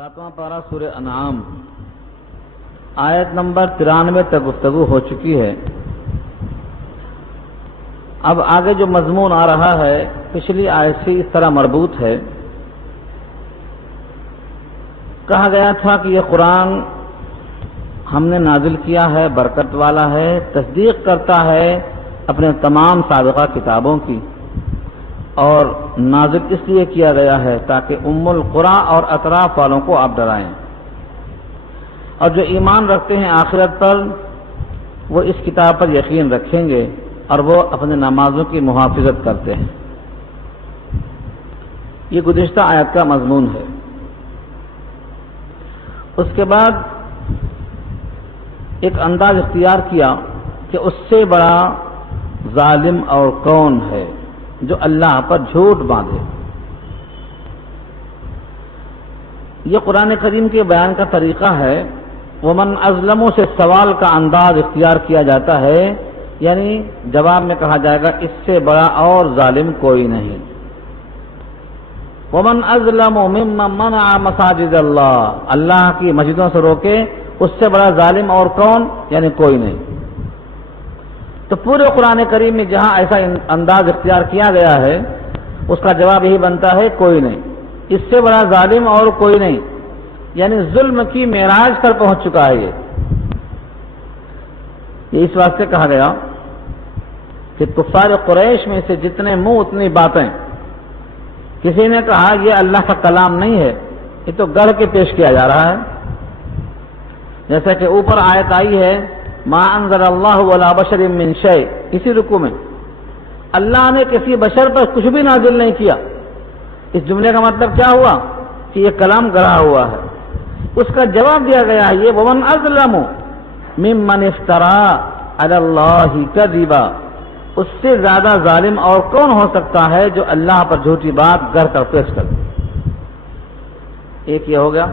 ساتواں پارہ سورہ انعام آیت نمبر 93 تک گفتگو ہو چکی ہے۔ اب آگے جو مضمون آ رہا ہے پچھلی آیت سے اس طرح مربوط ہے۔ کہا گیا تھا کہ یہ قرآن ہم نے نازل کیا ہے، برکت والا ہے، تصدیق کرتا ہے اپنے تمام سابقہ کتابوں کی، اور نازل اس لیے کیا گیا ہے تاکہ ام القری اور اطراف والوں کو آپ ڈرائیں، اور جو ایمان رکھتے ہیں آخرت پر وہ اس کتاب پر یقین رکھیں گے اور وہ اپنے نمازوں کی محافظت کرتے ہیں۔ یہ گزشتہ آیت کا مضمون ہے۔ اس کے بعد ایک انداز اختیار کیا کہ اس سے بڑا ظالم اور کون ہے جو اللہ پر جھوٹ باندھے۔ یہ قرآن کریم کے بیان کا طریقہ ہے۔ ومن اظلم سے سوال کا انداز اختیار کیا جاتا ہے، یعنی جواب میں کہا جائے گا اس سے بڑا اور ظالم کوئی نہیں۔ ومن اظلم ممن منع مساجد اللہ، اللہ کی مسجدوں سے روکے، اس سے بڑا ظالم اور کون، یعنی کوئی نہیں۔ تو پورے قرآن کریم میں جہاں ایسا انداز اختیار کیا گیا ہے اس کا جواب یہی بنتا ہے کوئی نہیں، اس سے بڑا ظالم اور کوئی نہیں، یعنی ظلم کی معراج پر پہنچ چکا ہے۔ یہ اس واسطے کہا گیا کہ کفار قریش میں سے جتنے منہ اتنی باتیں، کسی نے کہا یہ اللہ کا کلام نہیں ہے، یہ تو گڑھ کے پیش کیا جا رہا ہے، جیسا کہ اوپر آیت آئی ہے ما انزل اللہ ولا بشر من شیء، اسی رکوع میں اللہ نے کسی بشر پر کچھ بھی نازل نہیں کیا۔ اس جملے کا مطلب کیا ہوا کہ یہ کلام گڑھا ہوا ہے۔ اس کا جواب دیا گیا ہے یہ ومن اظلم ممن افترى علی اللہ کذبا، اس سے زیادہ ظالم اور کون ہو سکتا ہے جو اللہ پر جھوٹی بات گڑھ کر پیش کر۔ ایک یہ ہو گیا۔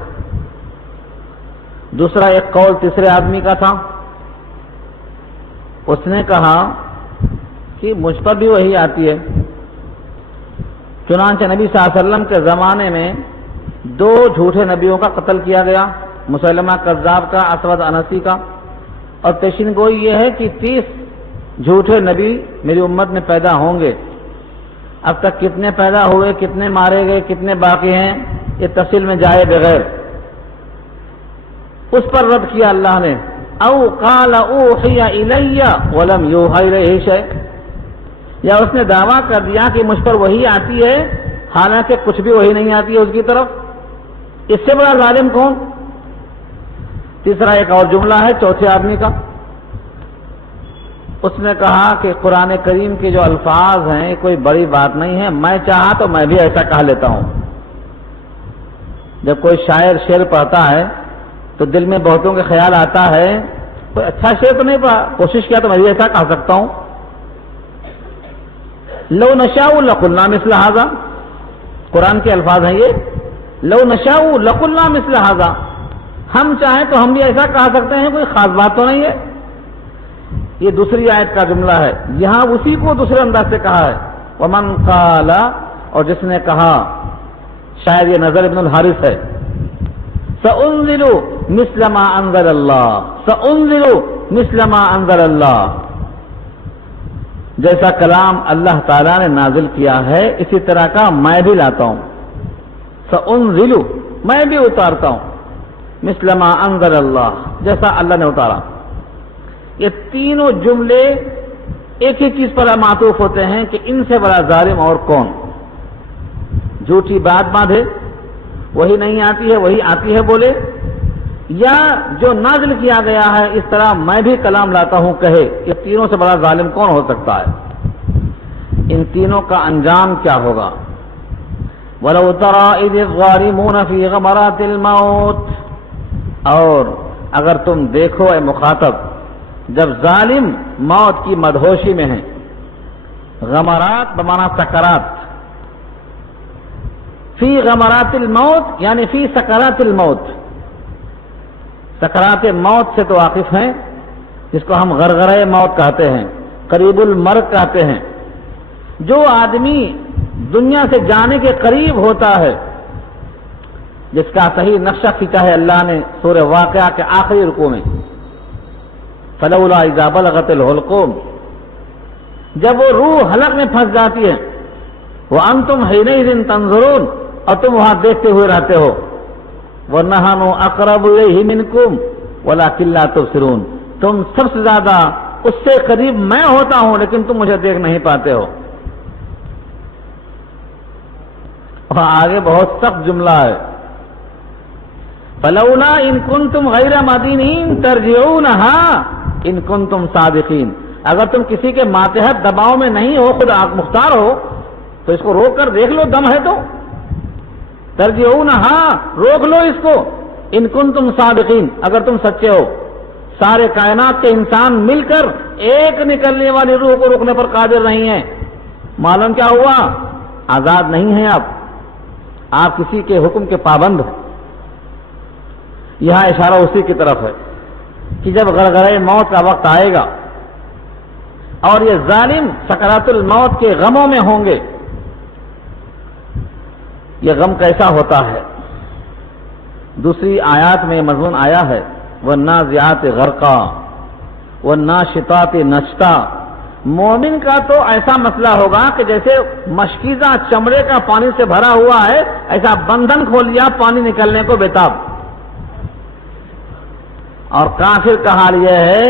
دوسرا ایک قول تیسرے آدمی کا تھا، اس نے کہا کہ مجھ پر بھی وہی آتی ہے۔ چنانچہ نبی صلی اللہ علیہ وسلم کے زمانے میں 2 جھوٹے نبیوں کا قتل کیا گیا، مسلمہ کذاب کا، اسود انسی کا، اور پیشین گوئی یہ ہے کہ 30 جھوٹے نبی میری امت میں پیدا ہوں گے۔ اب تک کتنے پیدا ہوئے، کتنے مارے گئے، کتنے باقی ہیں، یہ تفصیل میں جائے بغیر اس پر رد کیا اللہ نے، او قال اوحی الی ولم یوحی الیہ شیء، یا اس نے دعویٰ کر دیا کہ مجھ پر وہی آتی ہے حالانکہ کچھ بھی وہی نہیں آتی ہے اس کی طرف۔ اس سے بڑا ظالم کون؟ تیسرا ایک اور جملہ ہے چوتھے آدمی کا، اس نے کہا کہ قرآن کریم کے جو الفاظ ہیں کوئی بڑی بات نہیں ہے، میں چاہا تو میں بھی ایسا کہہ لیتا ہوں۔ جب کوئی شاعر شعر پڑھتا ہے تو دل میں بہتوں کے خیال آتا ہے کوئی اچھا شعر تو نہیں پڑھا، کوشش کیا تو میں بھی ایسا کہہ سکتا ہوں۔ لو نشاء لقلنا مثل ھذا، قرآن کے الفاظ ہیں یہ، لو نشاء لقلنا مثل ھذا، ہم چاہیں تو ہم بھی ایسا کہہ سکتے ہیں، کوئی خاص بات تو نہیں ہے۔ یہ دوسری آیت کا جملہ ہے، یہاں اسی کو دوسرے انداز سے کہا ہے ومن قال، اور جس نے کہا، شاید یہ نظر ابن الحارث ہے، سأنزل مثل ما انزل اللہ، سأنزل مثل ما انزل اللہ، جیسا کلام اللہ تعالیٰ نے نازل کیا ہے اسی طرح کا میں بھی لاتا ہوں، سأنزل میں بھی اتارتا ہوں، مثل ما انزل اللہ جیسا اللہ نے اتارا۔ یہ تینوں جملے ایک ہی چیز پر معطوف ہوتے ہیں کہ ان سے بڑا ظالم اور کون، جھوٹی بات باندھے، وہی نہیں آتی ہے وہی آتی ہے بولے، یا جو نازل کیا گیا ہے اس طرح میں بھی کلام لاتا ہوں کہے، یہ تینوں سے بڑا ظالم کون ہو سکتا ہے؟ ان تینوں کا انجام کیا ہوگا؟ وَلَوْ تَرَىٰ إِذِ الظَّالِمُونَ فِي غَمَرَاتِ الْمَوْتِ، اور اگر تم دیکھو اے مخاطب جب ظالم موت کی مدہوشی میں ہیں، غمرات بمعنی سکرات، فی غمرات الموت یعنی فی سکرات الموت، سکرات موت سے تو واقف ہیں، جس کو ہم غرغرہ موت کہتے ہیں، قریب المرگ کہتے ہیں۔ جو آدمی دنیا سے جانے کے قریب ہوتا ہے جس کا صحیح نقشہ کھینچا ہے اللہ نے سورہ واقعہ کے آخری رکوع میں، فلولا اذا بلغت الحلقوم، جب وہ روح حلق میں پھنس جاتی ہے، وانتم حینئذ تنظرون، اور تم وہاں دیکھتے ہوئے رہتے ہو، ونحن اقرب الیہ منکم ولکن لا تبصرون، تم سب سے زیادہ اس سے قریب میں ہوتا ہوں لیکن تم مجھے دیکھ نہیں پاتے ہو۔ اور آگے بہت سخت جملہ ہے، فلولا ان کنتم غیر مدینین ترجعونها ان کنتم صادقین، اگر تم کسی کے ماتحت دباؤ میں نہیں ہو، خود آپ مختار ہو، تو اس کو روک کر دیکھ لو، دم ہے تو ترجعونها، روک لو اس کو، ان کنتم صادقین، اگر تم سچے ہو۔ سارے کائنات کے انسان مل کر ایک نکلنے والی روح کو روکنے پر قادر نہیں ہے۔ معلوم کیا ہوا؟ آزاد نہیں ہیں آپ کسی کے حکم کے پابند ہیں۔ یہاں اشارہ اسی کی طرف ہے کہ جب غرغرۂ موت کا وقت آئے گا اور یہ ظالم سکرات الموت کے غموں میں ہوں گے، یہ غم کیسا ہوتا ہے؟ دوسری آیات میں مضمون آیا ہے، والنازعات غرقا والناشطات نشطا، مومن کا تو ایسا مسئلہ ہوگا کہ جیسے مشکیزہ چمڑے کا پانی سے بھرا ہوا ہے، ایسا بندھن کھول لیا پانی نکلنے کو بےتاب۔ اور کافر کا حال یہ ہے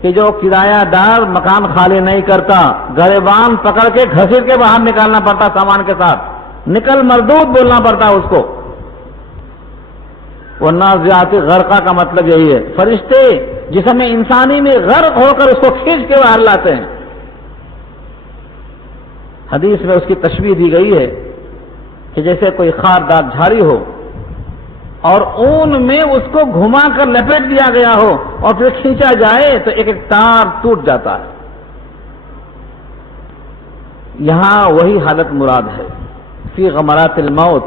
کہ جو کرایہ دار مکان خالی نہیں کرتا، گریبان پکڑ کے گھسیٹ کے باہر نکالنا پڑتا سامان کے ساتھ، نکل مردود بولنا پڑتا اس کو۔ والنازعات غرقا کا مطلب یہی ہے، فرشتے جسم انسانی میں غرق ہو کر اس کو کھینچ کے باہر لاتے ہیں۔ حدیث میں اس کی تشبیہ دی گئی ہے کہ جیسے کوئی خاردار جھاڑی ہو اور اون میں اس کو گھما کر لپیٹ دیا گیا ہو اور پھر کھینچا جائے تو ایک ایک تار ٹوٹ جاتا ہے۔ یہاں وہی حالت مراد ہے، فی غمرات الموت،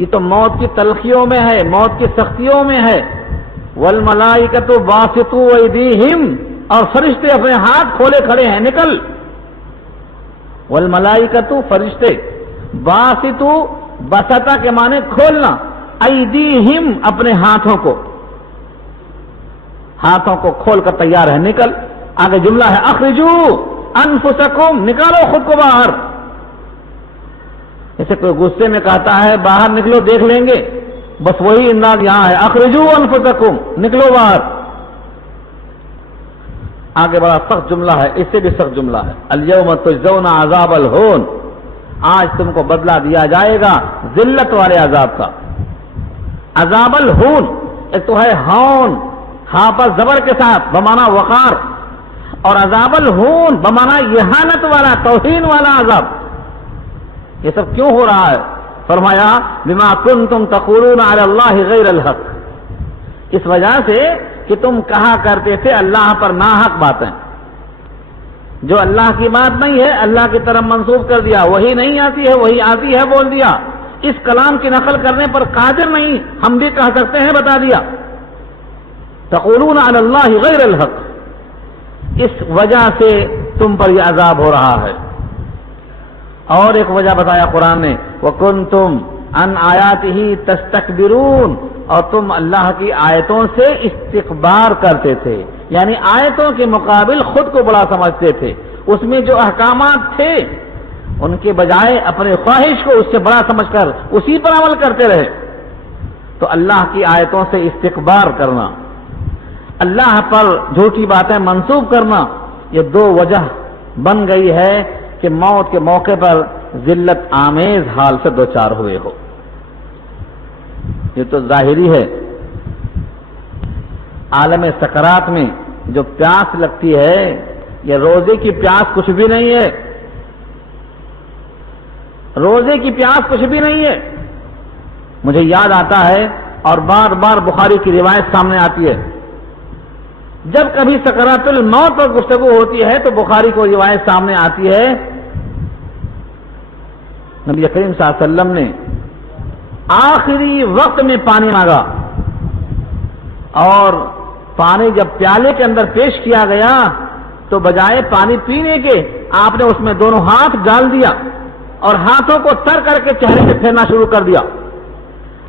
یہ تو موت کی تلخیوں میں ہے، موت کی سختیوں میں ہے۔ والملائکۃ باسطوا ایدیہم، اور فرشتے اپنے ہاتھ کھولے کھڑے ہیں، نکل۔ والملائکۃ، فرشتے، باسطوا، بسطا کے معنی کھولنا، ایدیہم، اپنے ہاتھوں کو کھول کر تیار ہے، نکل۔ آگے جملہ ہے اخرجوا انفسکم، نکالو خود کو باہر۔ جیسے کوئی غصے میں کہتا ہے باہر نکلو دیکھ لیں گے، بس وہی انداز یہاں ہے، اخرجوا انفسکم، نکلو باہر۔ آگے بڑا سخت جملہ ہے، اس سے بھی سخت جملہ ہے، الیوم تجزون عذاب الہون، آج تم کو بدلہ دیا جائے گا ذلت والے عذاب کا۔ عذاب الہون، ایک تو ہے ہون، ہاں پر زبر کے ساتھ بمانا وقار، اور عذاب الہون بمانا اہانت والا، توہین والا عذاب۔ یہ سب کیوں ہو رہا ہے؟ فرمایا بما کنتم تقولون علی اللہ غیر الحق، اس وجہ سے کہ تم کہا کرتے تھے اللہ پر ناحق باتیں، جو اللہ کی بات نہیں ہے اللہ کی طرف منسوب کر دیا، وہی نہیں آتی ہے وہی آتی ہے بول دیا، اس کلام کی نقل کرنے پر قادر نہیں، ہم بھی کہہ سکتے ہیں بتا دیا۔ تقولون علی اللہ غیر الحق، اس وجہ سے تم پر یہ عذاب ہو رہا ہے۔ اور ایک وجہ بتایا قرآن نے، وَكُنْتُمْ عَنْ آيَاتِهِ تَسْتَكْبِرُونَ، اور تم اللہ کی آیتوں سے استکبار کرتے تھے، یعنی آیتوں کے مقابل خود کو بڑا سمجھتے تھے، اس میں جو احکامات تھے ان کے بجائے اپنے خواہش کو اس سے بڑا سمجھ کر اسی پر عمل کرتے رہے۔ تو اللہ کی آیتوں سے استکبار کرنا، اللہ پر جھوٹی باتیں منسوب کرنا، یہ دو وجہ بن گئی ہے کہ موت کے موقع پر ذلت آمیز حال سے دوچار ہوئے ہو۔ یہ تو ظاہری ہے، عالم سکرات میں جو پیاس لگتی ہے، یہ روزے کی پیاس کچھ بھی نہیں ہے، روزے کی پیاس کچھ بھی نہیں ہے۔ مجھے یاد آتا ہے اور بار بار بخاری کی روایت سامنے آتی ہے، جب کبھی سکرات الموت پر گفتگو ہوتی ہے تو بخاری کو روایت سامنے آتی ہے، نبی کریم صلی اللہ علیہ وسلم نے آخری وقت میں پانی مانگا، اور پانی جب پیالے کے اندر پیش کیا گیا تو بجائے پانی پینے کے آپ نے اس میں دونوں ہاتھ ڈال دیا اور ہاتھوں کو تر کر کے چہرے پہ پھیرنا شروع کر دیا۔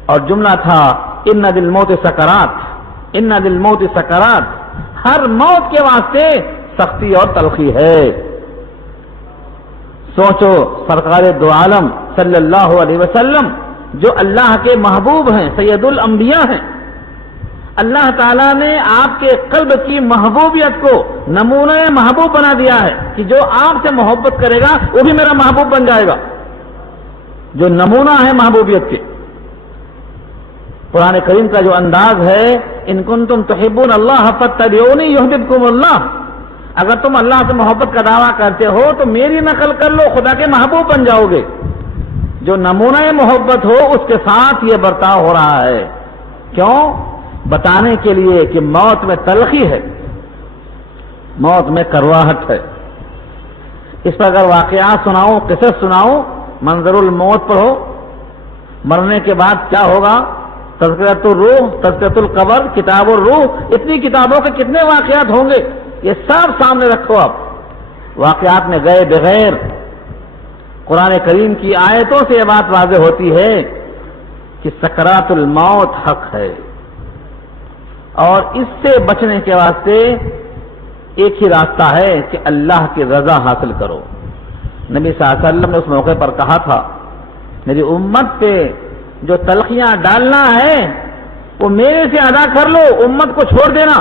اور جملہ تھا ان للموت سکرات، ان للموت سکرات، ہر موت کے واسطے سختی اور تلخی ہے۔ سوچو سرکار دو عالم صلی اللہ علیہ وسلم جو اللہ کے محبوب ہیں، سید الانبیاء ہیں، اللہ تعالیٰ نے آپ کے قلب کی محبوبیت کو نمونہ محبوب بنا دیا ہے کہ جو آپ سے محبت کرے گا وہ بھی میرا محبوب بن جائے گا، جو نمونہ ہے محبوبیت کے۔ قرآن کریم کا جو انداز ہے، ان کنتم تحبون اللہ فاتبعونی یحببکم اللہ، اگر تم اللہ سے محبت کا دعویٰ کرتے ہو تو میری نقل کر لو، خدا کے محبوب بن جاؤ گے۔ جو نمونہ محبت ہو اس کے ساتھ یہ برتاؤ ہو رہا ہے، کیوں؟ بتانے کے لیے کہ موت میں تلخی ہے، موت میں کرواہٹ ہے۔ اس پر اگر واقعات سناؤں، قصص سناؤں، منظر الموت پڑھو، مرنے کے بعد کیا ہوگا، تذکرۃ الروح، تذکرۃ القبر، کتاب الروح، اتنی کتابوں کے کتنے واقعات ہوں گے، یہ سب سامنے رکھو آپ۔ واقعات میں گئے بغیر قرآن کریم کی آیتوں سے یہ بات واضح ہوتی ہے کہ سکرات الموت حق ہے، اور اس سے بچنے کے واسطے ایک ہی راستہ ہے کہ اللہ کی رضا حاصل کرو۔ نبی صلی اللہ علیہ وسلم نے اس موقع پر کہا تھا، میری امت پہ جو تلخیاں ڈالنا ہے وہ میرے سے ادا کر لو، امت کو چھوڑ دینا۔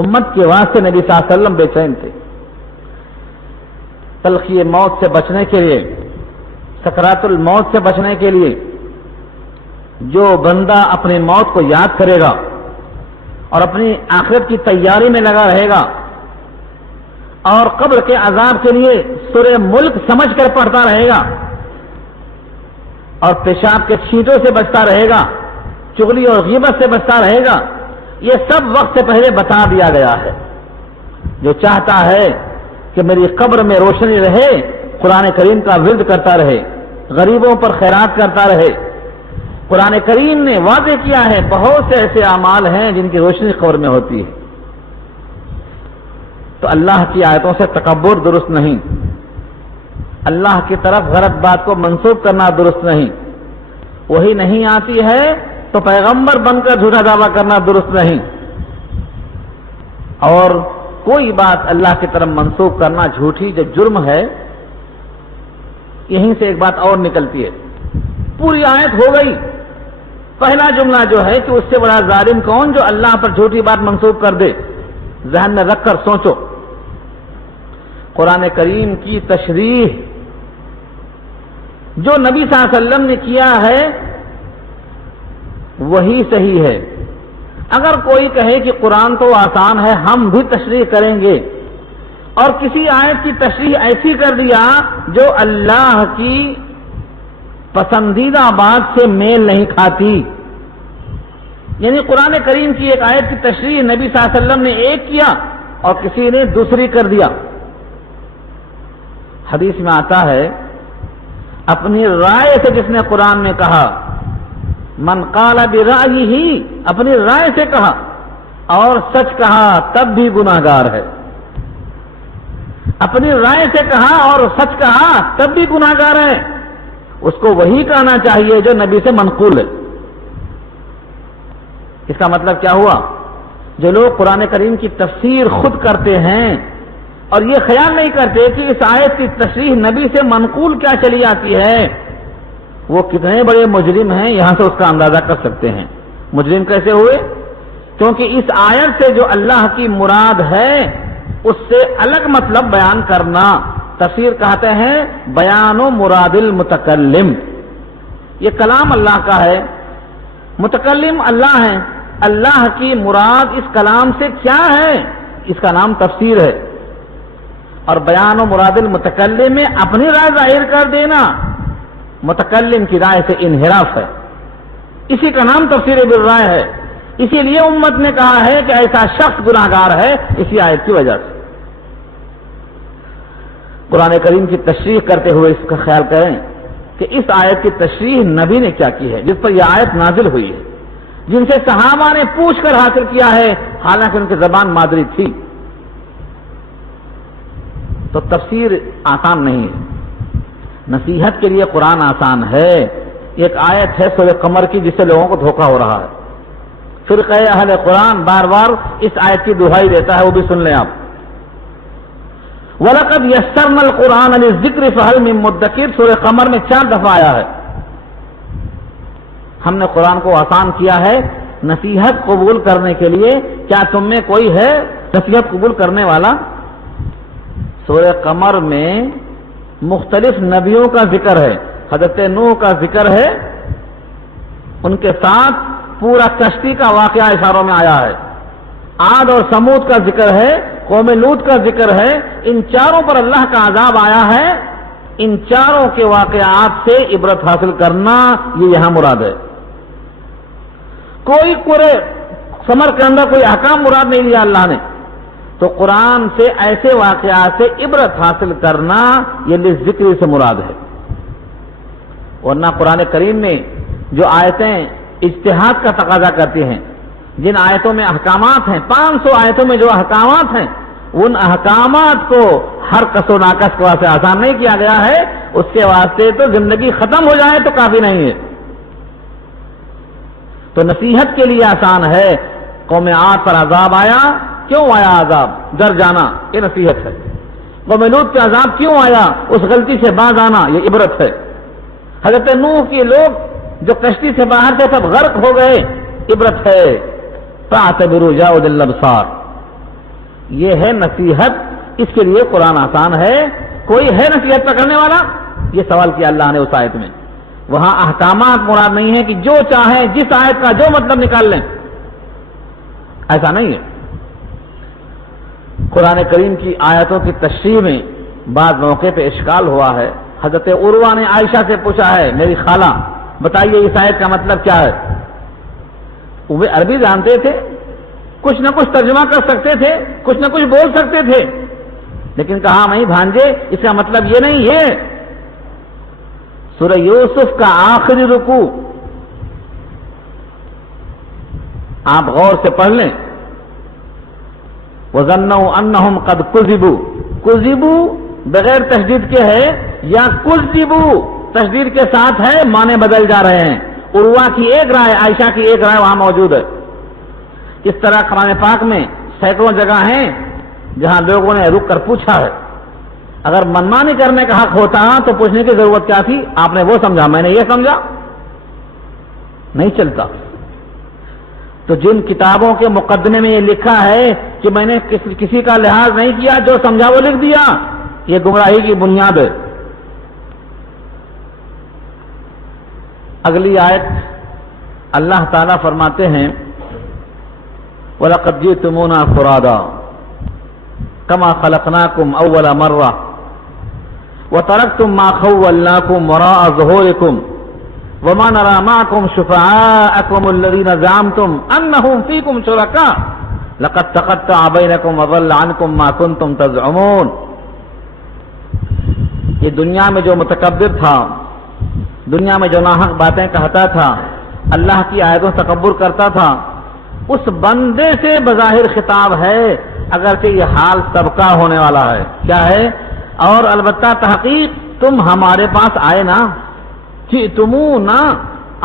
امت کے واسطے نبی صلی اللہ علیہ وسلم بے چین تھے۔ تلخی موت سے بچنے کے لیے، سکرات الموت سے بچنے کے لیے جو بندہ اپنی موت کو یاد کرے گا اور اپنی آخرت کی تیاری میں لگا رہے گا اور قبر کے عذاب کے لیے سورہ ملک سمجھ کر پڑھتا رہے گا اور پیشاب کے چھینٹوں سے بچتا رہے گا، چغلی اور غیبت سے بچتا رہے گا، یہ سب وقت سے پہلے بتا دیا گیا ہے۔ جو چاہتا ہے کہ میری قبر میں روشنی رہے، قرآن کریم کا ورد کرتا رہے، غریبوں پر خیرات کرتا رہے۔ قرآن کریم نے واضح کیا ہے بہت سے ایسے اعمال ہیں جن کی روشنی قبر میں ہوتی ہے۔ تو اللہ کی آیتوں سے تکبر درست نہیں، اللہ کی طرف غلط بات کو منسوب کرنا درست نہیں، وہی نہیں آتی ہے تو پیغمبر بن کر جھوٹا دعویٰ کرنا درست نہیں، اور کوئی بات اللہ کی طرف منسوب کرنا جھوٹی جو جرم ہے۔ یہیں سے ایک بات اور نکلتی ہے، پوری آیت ہو گئی، پہلا جملہ جو ہے کہ اس سے بڑا ظالم کون جو اللہ پر جھوٹی بات منسوب کر دے۔ ذہن میں رکھ کر سوچو، قرآن کریم کی تشریح جو نبی صلی اللہ علیہ وسلم نے کیا ہے وہی صحیح ہے۔ اگر کوئی کہے کہ قرآن تو آسان ہے، ہم بھی تشریح کریں گے، اور کسی آیت کی تشریح ایسی کر دیا جو اللہ کی پسندیدہ بات سے میل نہیں کھاتی، یعنی قرآن کریم کی ایک آیت کی تشریح نبی صلی اللہ علیہ وسلم نے ایک کیا اور کسی نے دوسری کر دیا۔ حدیث میں آتا ہے اپنی رائے سے جس نے قرآن میں کہا، من قال برأیہ، اپنی رائے سے کہا اور سچ کہا تب بھی گناہگار ہے۔ اپنی رائے سے کہا اور سچ کہا تب بھی گناہگار ہے۔ اس کو وہی کہنا چاہیے جو نبی سے منقول ہے۔ اس کا مطلب کیا ہوا؟ جو لوگ قرآن کریم کی تفسیر خود کرتے ہیں اور یہ خیال نہیں کرتے کہ اس آیت کی تشریح نبی سے منقول کیا چلی آتی ہے، وہ کتنے بڑے مجرم ہیں یہاں سے اس کا اندازہ کر سکتے ہیں۔ مجرم کیسے ہوئے؟ کیونکہ اس آیت سے جو اللہ کی مراد ہے اس سے الگ مطلب بیان کرنا، تفسیر کہتے ہیں بیان و مراد المتکلم۔ یہ کلام اللہ کا ہے، متکلم اللہ ہے، اللہ کی مراد اس کلام سے کیا ہے، اس کا نام تفسیر ہے۔ اور بیان و مراد المتکلم میں اپنی رائے ظاہر کر دینا متکلم کی رائے سے انحراف ہے، اسی کا نام تفسیر بالرائے ہے۔ اسی لیے امت نے کہا ہے کہ ایسا شخص گناہگار ہے اسی آیت کی وجہ سے۔ قرآن کریم کی تشریح کرتے ہوئے اس کا خیال کریں کہ اس آیت کی تشریح نبی نے کیا کی ہے، جس پر یہ آیت نازل ہوئی ہے، جن سے صحابہ نے پوچھ کر حاصل کیا ہے، حالانکہ ان کی زبان مادری تھی۔ تو تفسیر آسان نہیں ہے، نصیحت کے لیے قرآن آسان ہے، ایک آیت ہے سورہ قمر کی جس سے لوگوں کو دھوکہ ہو رہا ہے. فرقہ اہل قرآن بار بار اس آیت کی دہائی دیتا ہے، وہ بھی سن لیں آپ. وَلَقَدْ يَسَّرْنَا الْقُرْآنَ لِلذِّكْرِ فَهَلْ مِن مُدَّكِرٍ سورہ قمر میں 4 دفعہ آیا ہے. ہم نے قرآن کو آسان کیا ہے نصیحت قبول کرنے کے لیے، کیا تم میں کوئی ہے نصیحت قبول کرنے والا؟ سورہ قمر میں مختلف نبیوں کا ذکر ہے. حضرت نوح کا ذکر ہے، ان کے ساتھ پورا کشتی کا واقعہ اشاروں میں آیا ہے. عاد اور سمود کا ذکر ہے، قوم لوط کا ذکر ہے. ان چاروں پر اللہ کا عذاب آیا ہے. ان چاروں کے واقعات سے عبرت حاصل کرنا یہ یہاں مراد ہے. کوئی پورے سمر کے اندر کوئی احکام مراد نہیں لیا اللہ نے. تو قرآن سے ایسے واقعات سے عبرت حاصل کرنا یہ ذکر سے مراد ہے. ورنہ قرآن کریم میں جو آیتیں اجتہاد کا تقاضا کرتی ہیں، جن آیتوں میں احکامات ہیں، 500 آیتوں میں جو احکامات ہیں، ان احکامات کو ہر کس و ناقص کے واسطے آسان نہیں کیا گیا ہے. اس کے واسطے تو زندگی ختم ہو جائے تو کافی نہیں ہے. تو نصیحت کے لیے آسان ہے. قوم عاد پر عذاب آیا، کیوں آیا عذاب؟ ڈر جانا، یہ نصیحت ہے. قوم لوط پہ عذاب کیوں آیا؟ اس غلطی سے باز آنا، یہ عبرت ہے. حضرت نوح کے لوگ جو کشتی سے باہر تھے سب غرق ہو گئے، عبرت ہے. فاعتبروا یا اولي الابصار، یہ ہے نصیحت. اس کے لیے قرآن آسان ہے. کوئی ہے نصیحت پکڑنے والا؟ یہ سوال کیا اللہ نے اس آیت میں. وہاں احکامات مراد نہیں ہے کہ جو چاہیں جس آیت کا جو مطلب نکال لیں، ایسا نہیں ہے. قرآن کریم کی آیتوں کی تشریح میں بعض موقع پہ اشکال ہوا ہے. حضرت عروہ نے عائشہ سے پوچھا ہے، میری خالہ بتائیے اس آیت کا مطلب کیا ہے؟ وہ عربی جانتے تھے، کچھ نہ کچھ ترجمہ کر سکتے تھے، کچھ نہ کچھ بول سکتے تھے، لیکن کہا نہیں بھانجے اس کا مطلب یہ نہیں ہے. سورہ یوسف کا آخری رکوع آپ غور سے پڑھ لیں. وَظَنَّوْا أَنَّهُمْ قَدْ كُذِبُوا، کذبوا بغیر تشدید کے ہے یا کذبوا تشدید کے ساتھ ہے، معنی بدل جا رہے ہیں. عروہ کی ایک رائے، عائشہ کی ایک رائے وہاں موجود ہے. اس طرح قرآن پاک میں سینکڑوں جگہ ہیں جہاں لوگوں نے رک کر پوچھا ہے. اگر منمانی کرنے کا حق ہوتا تو پوچھنے کی ضرورت کیا تھی؟ آپ نے وہ سمجھا، میں نے یہ سمجھا، نہیں چلتا. تو جن کتابوں کے مقدمے میں یہ لکھا ہے کہ میں نے کسی کا لحاظ نہیں کیا، جو سمجھا وہ لکھ دیا، یہ گمراہی کی بنیاد ہے. اگلی آیت اللہ تعالیٰ فرماتے ہیں وَلَقَدْ جِئْتُمُونَا فُرَادًا كَمَا خَلَقْنَاكُمْ أَوَّلَ مَرَّةٍ وَتَرَكْتُمْ مَا خَوَّلْنَاكُمْ وَرَاءَ ظُهُورِكُمْ وَمَا نَرَى مَعَكُمْ شُفَعَاءَكُمُ الَّذِينَ زَعَمْتُمْ أَنَّهُمْ فِيكُمْ شُرَكَاءُ لَقَدْ تَقَطَّعَ بَيْنَكُمْ وَضَلَّ عَنْكُمْ مَا كُنْتُمْ تَزْعُمُونَ. یہ دنیا میں جو متکبر تھا، دنیا میں جو ناحق باتیں کہتا تھا، اللہ کی آیتوں سے تکبر کرتا تھا، اس بندے سے بظاہر خطاب ہے، اگرچہ یہ حال سب کا ہونے والا ہے. کیا ہے؟ اور البتہ تحقیق تم ہمارے پاس آئے نا، جئتمونا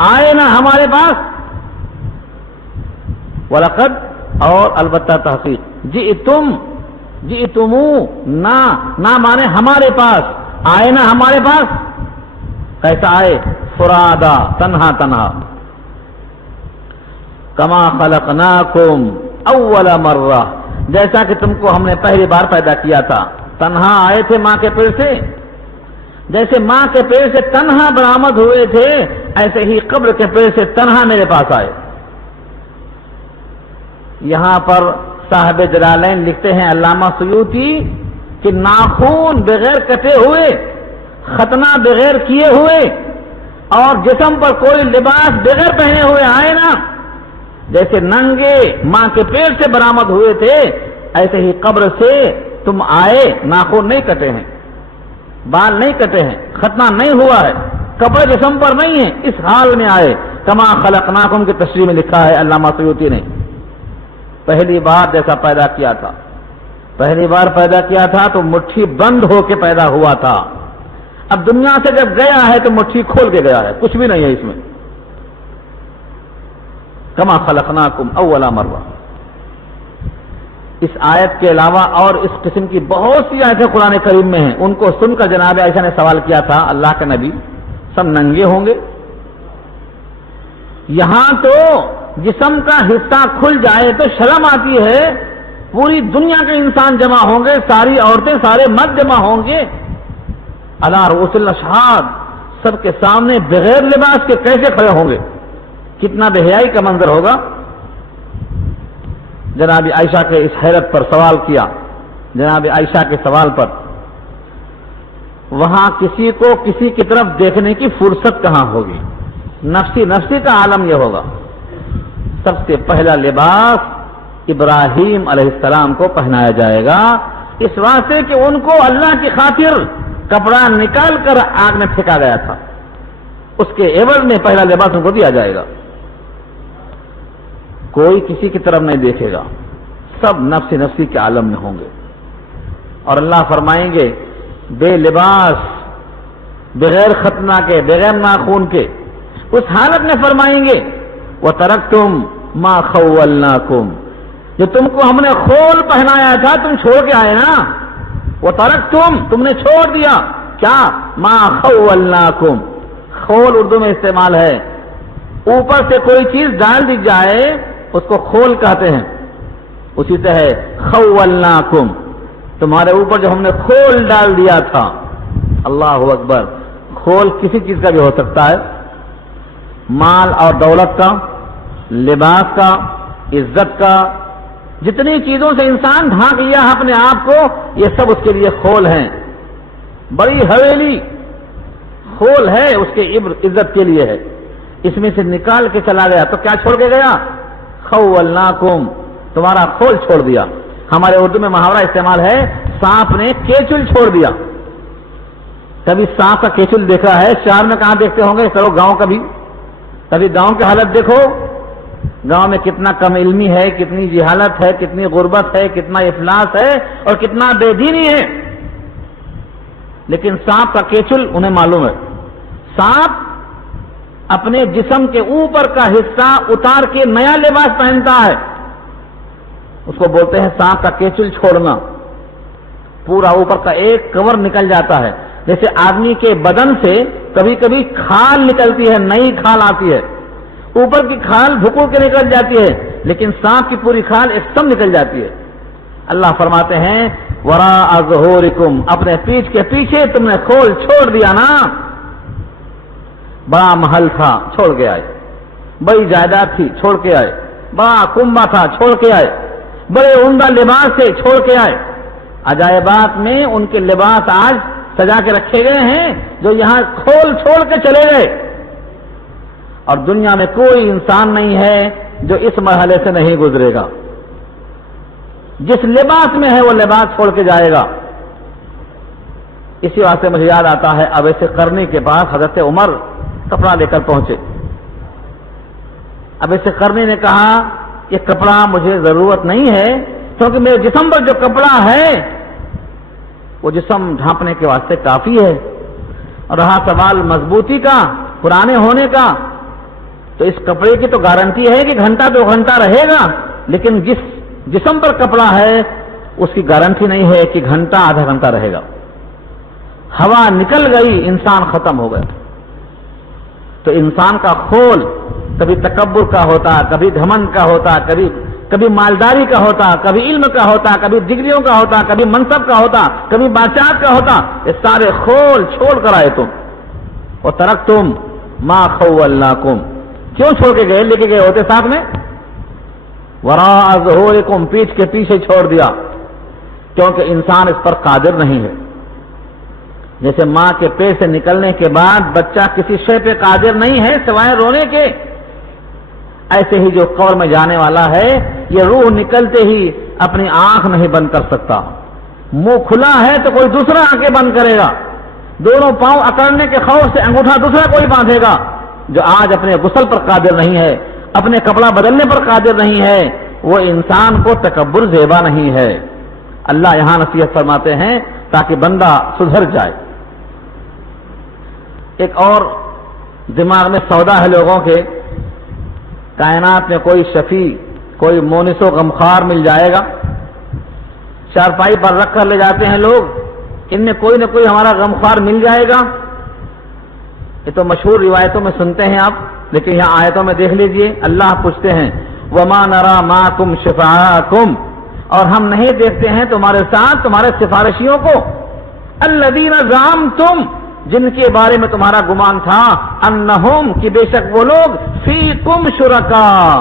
آئے نا ہمارے پاس. وَلَقَدْ اور البتہ تحقیق، جئتمو نا مانے ہمارے پاس، آئے نا ہمارے پاس. کیسا آئے؟ فرادا، تنہا تنہا. کما خلقناکم اول مرہ، جیسا کہ تم کو ہم نے پہلی بار پیدا کیا تھا. تنہا آئے تھے ماں کے پیٹ سے، جیسے ماں کے پیٹ سے تنہا برآمد ہوئے تھے، ایسے ہی قبر کے پیٹ سے تنہا میرے پاس آئے. یہاں پر صاحب جلالین لکھتے ہیں علامہ سیوطی کہ ناخون بغیر کٹے ہوئے، ختنہ بغیر کیے ہوئے، اور جسم پر کوئی لباس بغیر پہنے ہوئے آئے نا، جیسے ننگے ماں کے پیٹ سے برآمد ہوئے تھے، ایسے ہی قبر سے تم آئے. ناخون نہیں کٹے ہیں، بال نہیں کٹے ہیں، ختنہ نہیں ہوا ہے، کپڑے جسم پر نہیں ہے، اس حال میں آئے. کما خلقناکم کی تشریح میں لکھا ہے علامہ سیوطی نے، پہلی بار جیسا پیدا کیا تھا، پہلی بار پیدا کیا تھا تو مٹھی بند ہو کے پیدا ہوا تھا، اب دنیا سے جب گیا ہے تو مٹھی کھول کے گیا ہے، کچھ بھی نہیں ہے اس میں. کما خلقناکم اول مرہ. اس آیت کے علاوہ اور اس قسم کی بہت سی آیتیں قرآن کریم میں ہیں. ان کو سن کر جناب عائشہ نے سوال کیا تھا، اللہ کے نبی سب ننگے ہوں گے؟ یہاں تو جسم کا حصہ کھل جائے تو شرم آتی ہے. پوری دنیا کے انسان جمع ہوں گے، ساری عورتیں سارے مرد جمع ہوں گے، علی رؤوس الاشہاد، سب کے سامنے بغیر لباس کے کیسے کھڑے ہوں گے؟ کتنا بے حیائی کا منظر ہوگا. جناب عائشہ کے اس حیرت پر سوال کیا. جناب عائشہ کے سوال پر وہاں کسی کو کسی کی طرف دیکھنے کی فرصت کہاں ہوگی؟ نفسی نفسی کا عالم یہ ہوگا. سب سے پہلا لباس ابراہیم علیہ السلام کو پہنایا جائے گا، اس واسطے کہ ان کو اللہ کی خاطر کپڑا نکال کر آگ میں پھینکا گیا تھا. اس کے عوض میں پہلا لباس ان کو دیا جائے گا. کوئی کسی کی طرف نہیں دیکھے گا، سب نفسی نفسی کے عالم میں ہوں گے. اور اللہ فرمائیں گے بے لباس، بغیر ختنہ کے، بغیر ناخون کے، اس حالت میں فرمائیں گے وَتَرَكْتُمْ مَا خَوَّلْنَاكُمْ، جو تم کو ہم نے خول پہنایا تھا تم چھوڑ کے آئے نا. وَتَرَكْتُمْ، تم نے چھوڑ دیا کیا؟ مَا خَوَّلْنَاكُمْ. خول اردو میں استعمال ہے، اوپر سے کوئی چیز ڈال دی جائے اس کو خول کہتے ہیں. اسی طرح خَوَّلْنَاكُمْ، تمہارے اوپر جو ہم نے خول ڈال دیا تھا. اللہ اکبر. خول کسی چیز کا بھی ہو سکتا ہے، مال اور دولت کا، لباس کا، عزت کا، جتنی چیزوں سے انسان ڈھانک لیا اپنے آپ کو، یہ سب اس کے لیے خول ہیں. بڑی حویلی خول ہے، اس کے عزت کے لیے ہے. اس میں سے نکال کے چلا گیا تو کیا چھوڑ کے گیا؟ خولناکم، تمہارا خول چھوڑ دیا. ہمارے اردو میں محاورہ استعمال ہے سانپ نے کیچل چھوڑ دیا. کبھی سانپ کا کیچل دیکھا ہے؟ شہر میں کہاں دیکھتے ہوں گے؟ چلو گاؤں کبھی گاؤں کی حالت دیکھو. گاؤں میں کتنا کم علمی ہے، کتنی جہالت ہے، کتنی غربت ہے، کتنا افلاس ہے اور کتنا بے دینی ہے. لیکن سانپ کا کیچل انہیں معلوم ہے. سانپ اپنے جسم کے اوپر کا حصہ اتار کے نیا لباس پہنتا ہے. اس کو بولتے ہیں سانپ کا کیچل چھوڑنا. پورا اوپر کا ایک کور نکل جاتا ہے. جیسے آدمی کے بدن سے کبھی کبھی کھال نکلتی ہے، نئی کھال آتی ہے، اوپر کی کھال بھکو کے نکل جاتی ہے، لیکن سانپ کی پوری کھال ایک سم نکل جاتی ہے. اللہ فرماتے ہیں وراء ظہورکم، اپنے پیٹھ کے پیچھے تم نے خول چھوڑ دیا نا. بڑا محل تھا چھوڑ کے آئے، بڑی جائیداد تھی چھوڑ کے آئے، بڑا کنبہ تھا چھوڑ کے آئے، بڑے عمدہ لباس سے چھوڑ کے آئے. عجائبات میں ان کے لباس آج سجا کے رکھے گئے ہیں جو یہاں کھول چھوڑ کے چلے گئے. اور دنیا میں کوئی انسان نہیں ہے جو اس مرحلے سے نہیں گزرے گا. جس لباس میں ہے وہ لباس چھوڑ کے جائے گا. اسی واسطے مجھے یاد آتا ہے اب ایسے کرنے کے بعد حضرت عمر کپڑا لے کر پہنچے. اب ایسے کرنے نے کہا یہ کپڑا مجھے ضرورت نہیں ہے، کیونکہ میرے جسم پر جو کپڑا ہے وہ جسم ڈھانپنے کے واسطے کافی ہے. اور رہا سوال مضبوطی کا، پرانے ہونے کا، تو اس کپڑے کی تو گارنٹی ہے کہ گھنٹہ 2 گھنٹہ رہے گا، لیکن جس جسم پر کپڑا ہے اس کی گارنٹی نہیں ہے کہ گھنٹہ آدھا گھنٹہ رہے گا. ہوا نکل گئی انسان ختم ہو گیا. تو انسان کا خول کبھی تکبر کا ہوتا، کبھی گھمنڈ کا ہوتا، کبھی مالداری کا ہوتا، کبھی علم کا ہوتا، کبھی ڈگریوں کا ہوتا، کبھی منصب کا ہوتا، کبھی بادشاہت کا ہوتا. یہ سارے خول چھوڑ کر آئے تم. اور ترکتم ما خولناکم، کیوں چھوڑ کے گئے؟ لے کے گئے ہوتے ساتھ میں. وراء ظہورکم، پیٹھ کے پیچھے چھوڑ دیا، کیونکہ انسان اس پر قادر نہیں ہے. جیسے ماں کے پیٹ سے نکلنے کے بعد بچہ کسی شے پہ قادر نہیں ہے سوائے رونے کے، ایسے ہی جو قبر میں جانے والا ہے یہ روح نکلتے ہی اپنی آنکھ نہیں بند کر سکتا. منہ کھلا ہے تو کوئی دوسرا آنکھیں بند کرے گا. دونوں پاؤں اکڑنے کے خوف سے انگوٹھا دوسرا کوئی باندھے گا. جو آج اپنے غسل پر قادر نہیں ہے، اپنے کپڑا بدلنے پر قادر نہیں ہے، وہ انسان کو تکبر زیبا نہیں ہے. اللہ یہاں نصیحت فرماتے ہیں تاکہ بندہ سدھر جائے. ایک اور دماغ میں سودا ہے لوگوں کے، کائنات میں کوئی شفیع، کوئی مونس و غمخوار مل جائے گا، چارپائی پر رکھ کر لے جاتے ہیں لوگ، ان میں کوئی نہ کوئی ہمارا غمخوار مل جائے گا۔ یہ تو مشہور روایتوں میں سنتے ہیں آپ، لیکن یہاں آیتوں میں دیکھ لیجئے، اللہ پوچھتے ہیں وَمَا نَرَى مَعَكُمْ شُفَعَاءَكُمْ، اور ہم نہیں دیکھتے ہیں تمہارے ساتھ تمہارے سفارشیوں کو، الَّذِينَ زَعَمْتُمْ، جن کے بارے میں تمہارا گمان تھا، انہم، کہ بے شک وہ لوگ، فیکم شرکاء،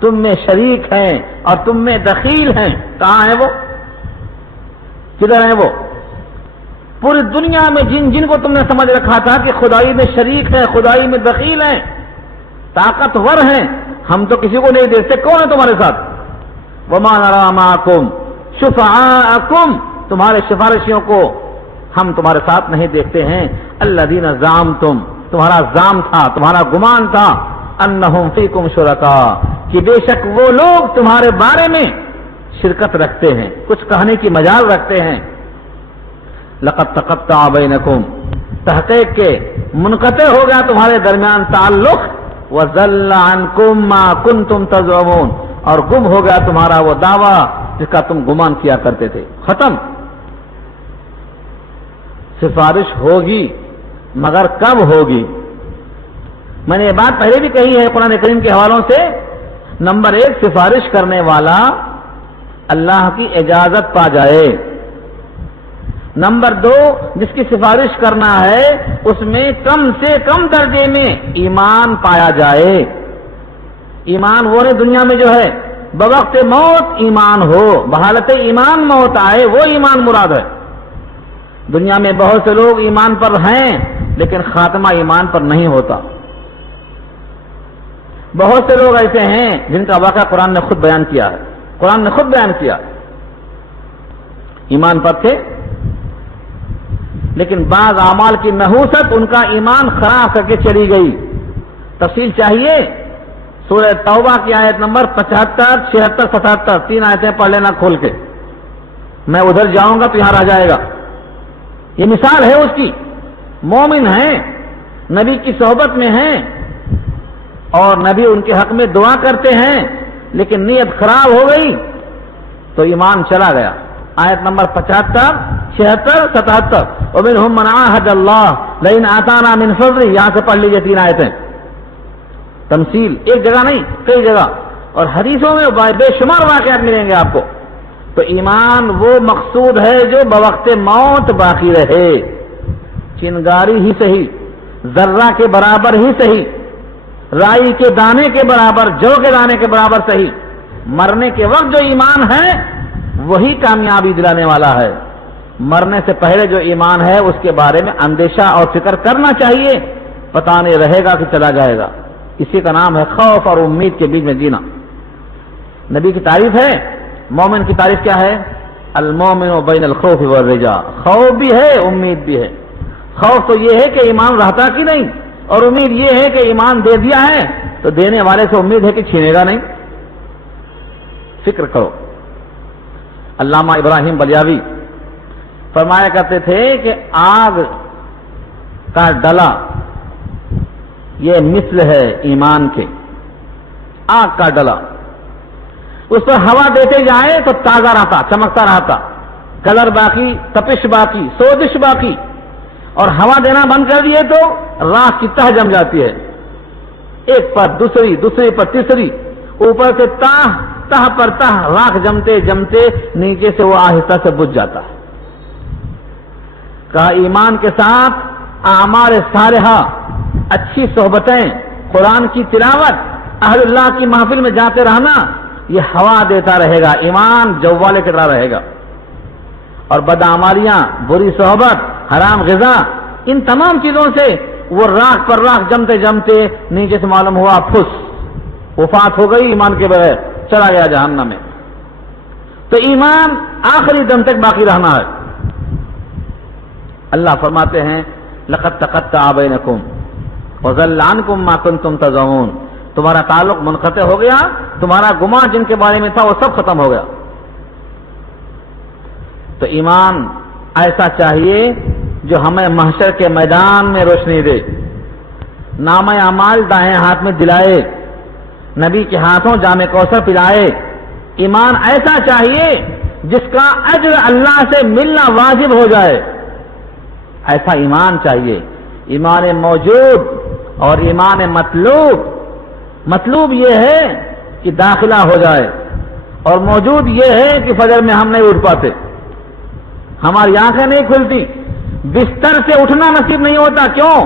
تم میں شریک ہیں اور تم میں دخیل ہیں۔ کہاں ہیں وہ؟ کدھر ہیں وہ؟ پوری دنیا میں جن کو تم نے سمجھ رکھا تھا کہ خدائی میں شریک ہے، خدائی میں دخیل ہیں، طاقتور ہیں، ہم تو کسی کو نہیں دیکھتے، کون ہے تمہارے ساتھ؟ وَمَا نَرَى مَعَكُمْ شُفَعَاءَكُمْ، تمہارے سفارشیوں کو ہم تمہارے ساتھ نہیں دیکھتے ہیں، الَّذِينَ زَعَمْتُمْ، تمہارا زعم تھا، تمہارا گمان تھا، أَنَّهُمْ فِيكُمْ شُرَكَاء، کہ بے شک وہ لوگ تمہارے بارے میں شرکت رکھتے ہیں، کچھ کہنے کی مجال رکھتے ہیں۔ لَقَدْ تَقَطَّعَ بَيْنَكُمْ، تحقیق کے منقطع ہو گیا تمہارے درمیان تعلق، وَضَلَّ عَنْكُمْ مَا كُنْتُمْ تَزْعُمُونَ، اور گم ہو گیا تمہارا وہ دعویٰ جس کا تم گمان کیا کرتے تھے۔ ختم۔ سفارش ہوگی مگر کب ہوگی؟ میں نے یہ بات پہلے بھی کہی ہے قرآن کریم کے حوالوں سے، نمبر 1، سفارش کرنے والا اللہ کی اجازت پا جائے، نمبر 2، جس کی سفارش کرنا ہے اس میں کم سے کم درجے میں ایمان پایا جائے۔ ایمان وہ نہیں دنیا میں جو ہے بوقت موت ایمان ہو، بحالت ایمان موت آئے، وہ ایمان مراد ہے۔ دنیا میں بہت سے لوگ ایمان پر ہیں لیکن خاتمہ ایمان پر نہیں ہوتا۔ بہت سے لوگ ایسے ہیں جن کا واقعہ قرآن نے خود بیان کیا ہے، قرآن نے خود بیان کیا، ایمان پر تھے لیکن بعض اعمال کی نحوست ان کا ایمان خراب کر کے چلی گئی۔ تفصیل چاہیے؟ سورہ توبہ کی آیت نمبر 75، 76، 77، 3 آیتیں پڑھ لینا کھول کے، میں ادھر جاؤں گا تو یہاں رہ جائے گا۔ یہ مثال ہے اس کی، مومن ہیں، نبی کی صحبت میں ہیں اور نبی ان کے حق میں دعا کرتے ہیں، لیکن نیت خراب ہو گئی تو ایمان چلا گیا۔ آیت نمبر 75، 76، 77، وَمِنْهُمْ مَنْ عَاهَدَ اللَّهَ لَئِنْ آتَانَا مِنْ فَضْلِهِ، یہاں سے پڑھ لیجیے 3 آیتیں، تمثیل ایک جگہ نہیں کئی جگہ، اور حدیثوں میں بے شمار واقعات ملیں گے آپ کو۔ تو ایمان وہ مقصود ہے جو بوقت موت باقی رہے، چنگاری ہی صحیح، ذرہ کے برابر ہی صحیح، رائی کے دانے کے برابر، جو کے دانے کے برابر صحیح، مرنے کے وقت جو ایمان ہے وہی کامیابی دلانے والا ہے۔ مرنے سے پہلے جو ایمان ہے اس کے بارے میں اندیشہ اور فکر کرنا چاہیے، پتہ نہیں رہے گا کہ چلا جائے گا۔ اسی کا نام ہے خوف اور امید کے بیچ میں جینا۔ نبی کی تعریف ہے، مومن کی تعریف کیا ہے؟ المومن بین الخوف والرجاء، خوف بھی ہے امید بھی ہے۔ خوف تو یہ ہے کہ ایمان رہتا کہ نہیں، اور امید یہ ہے کہ ایمان دے دیا ہے تو دینے والے سے امید ہے کہ چھینے گا نہیں۔ فکر کرو۔ علامہ ابراہیم بلیاوی فرمایا کرتے تھے کہ آگ کا ڈلا یہ مثل ہے ایمان کے، آگ کا ڈلا، اس پر ہوا دیتے جائیں تو تازہ رہتا، چمکتا رہتا، کلر باقی، تپش باقی، سوزش باقی، اور ہوا دینا بند کر دیے تو راکھ کی تہ جم جاتی ہے، ایک پر دوسری، دوسری پر تیسری، اوپر سے تہ پر تہ راکھ جمتے جمتے نیچے سے وہ آہستہ سے بجھ جاتا ہے۔ کہا ایمان کے ساتھ اعمال صالحہ، اچھی صحبتیں، قرآن کی تلاوت، اہل اللہ کی محفل میں جاتے رہنا، یہ ہوا دیتا رہے گا، ایمان جوالے کی طرح رہے گا۔ اور بدعمالیاں، بری صحبت، حرام غذا، ان تمام چیزوں سے وہ راکھ پر راکھ جمتے جمتے نیچے سے معلوم ہوا پھس، وفات ہو گئی ایمان کے بغیر، چلا گیا جہنم میں۔ تو ایمان آخری دم تک باقی رہنا ہے۔ اللہ فرماتے ہیں لقد تقطع بینکم وضل عنکم ما کنتم تزعمون، تمہارا تعلق منقطع ہو گیا، تمہارا گمان جن کے بارے میں تھا وہ سب ختم ہو گیا۔ تو ایمان ایسا چاہیے جو ہمیں محشر کے میدان میں روشنی دے، نام اعمال دائیں ہاتھ میں دلائے، نبی کے ہاتھوں جام کوثر پلائے۔ ایمان ایسا چاہیے جس کا اجر اللہ سے ملنا واجب ہو جائے، ایسا ایمان چاہیے۔ ایمان موجود اور ایمان مطلوب، مطلوب یہ ہے کہ داخلہ ہو جائے، اور موجود یہ ہے کہ فجر میں ہم نہیں اٹھ پاتے، ہماری آنکھیں نہیں کھلتی، بستر سے اٹھنا نصیب نہیں ہوتا۔ کیوں؟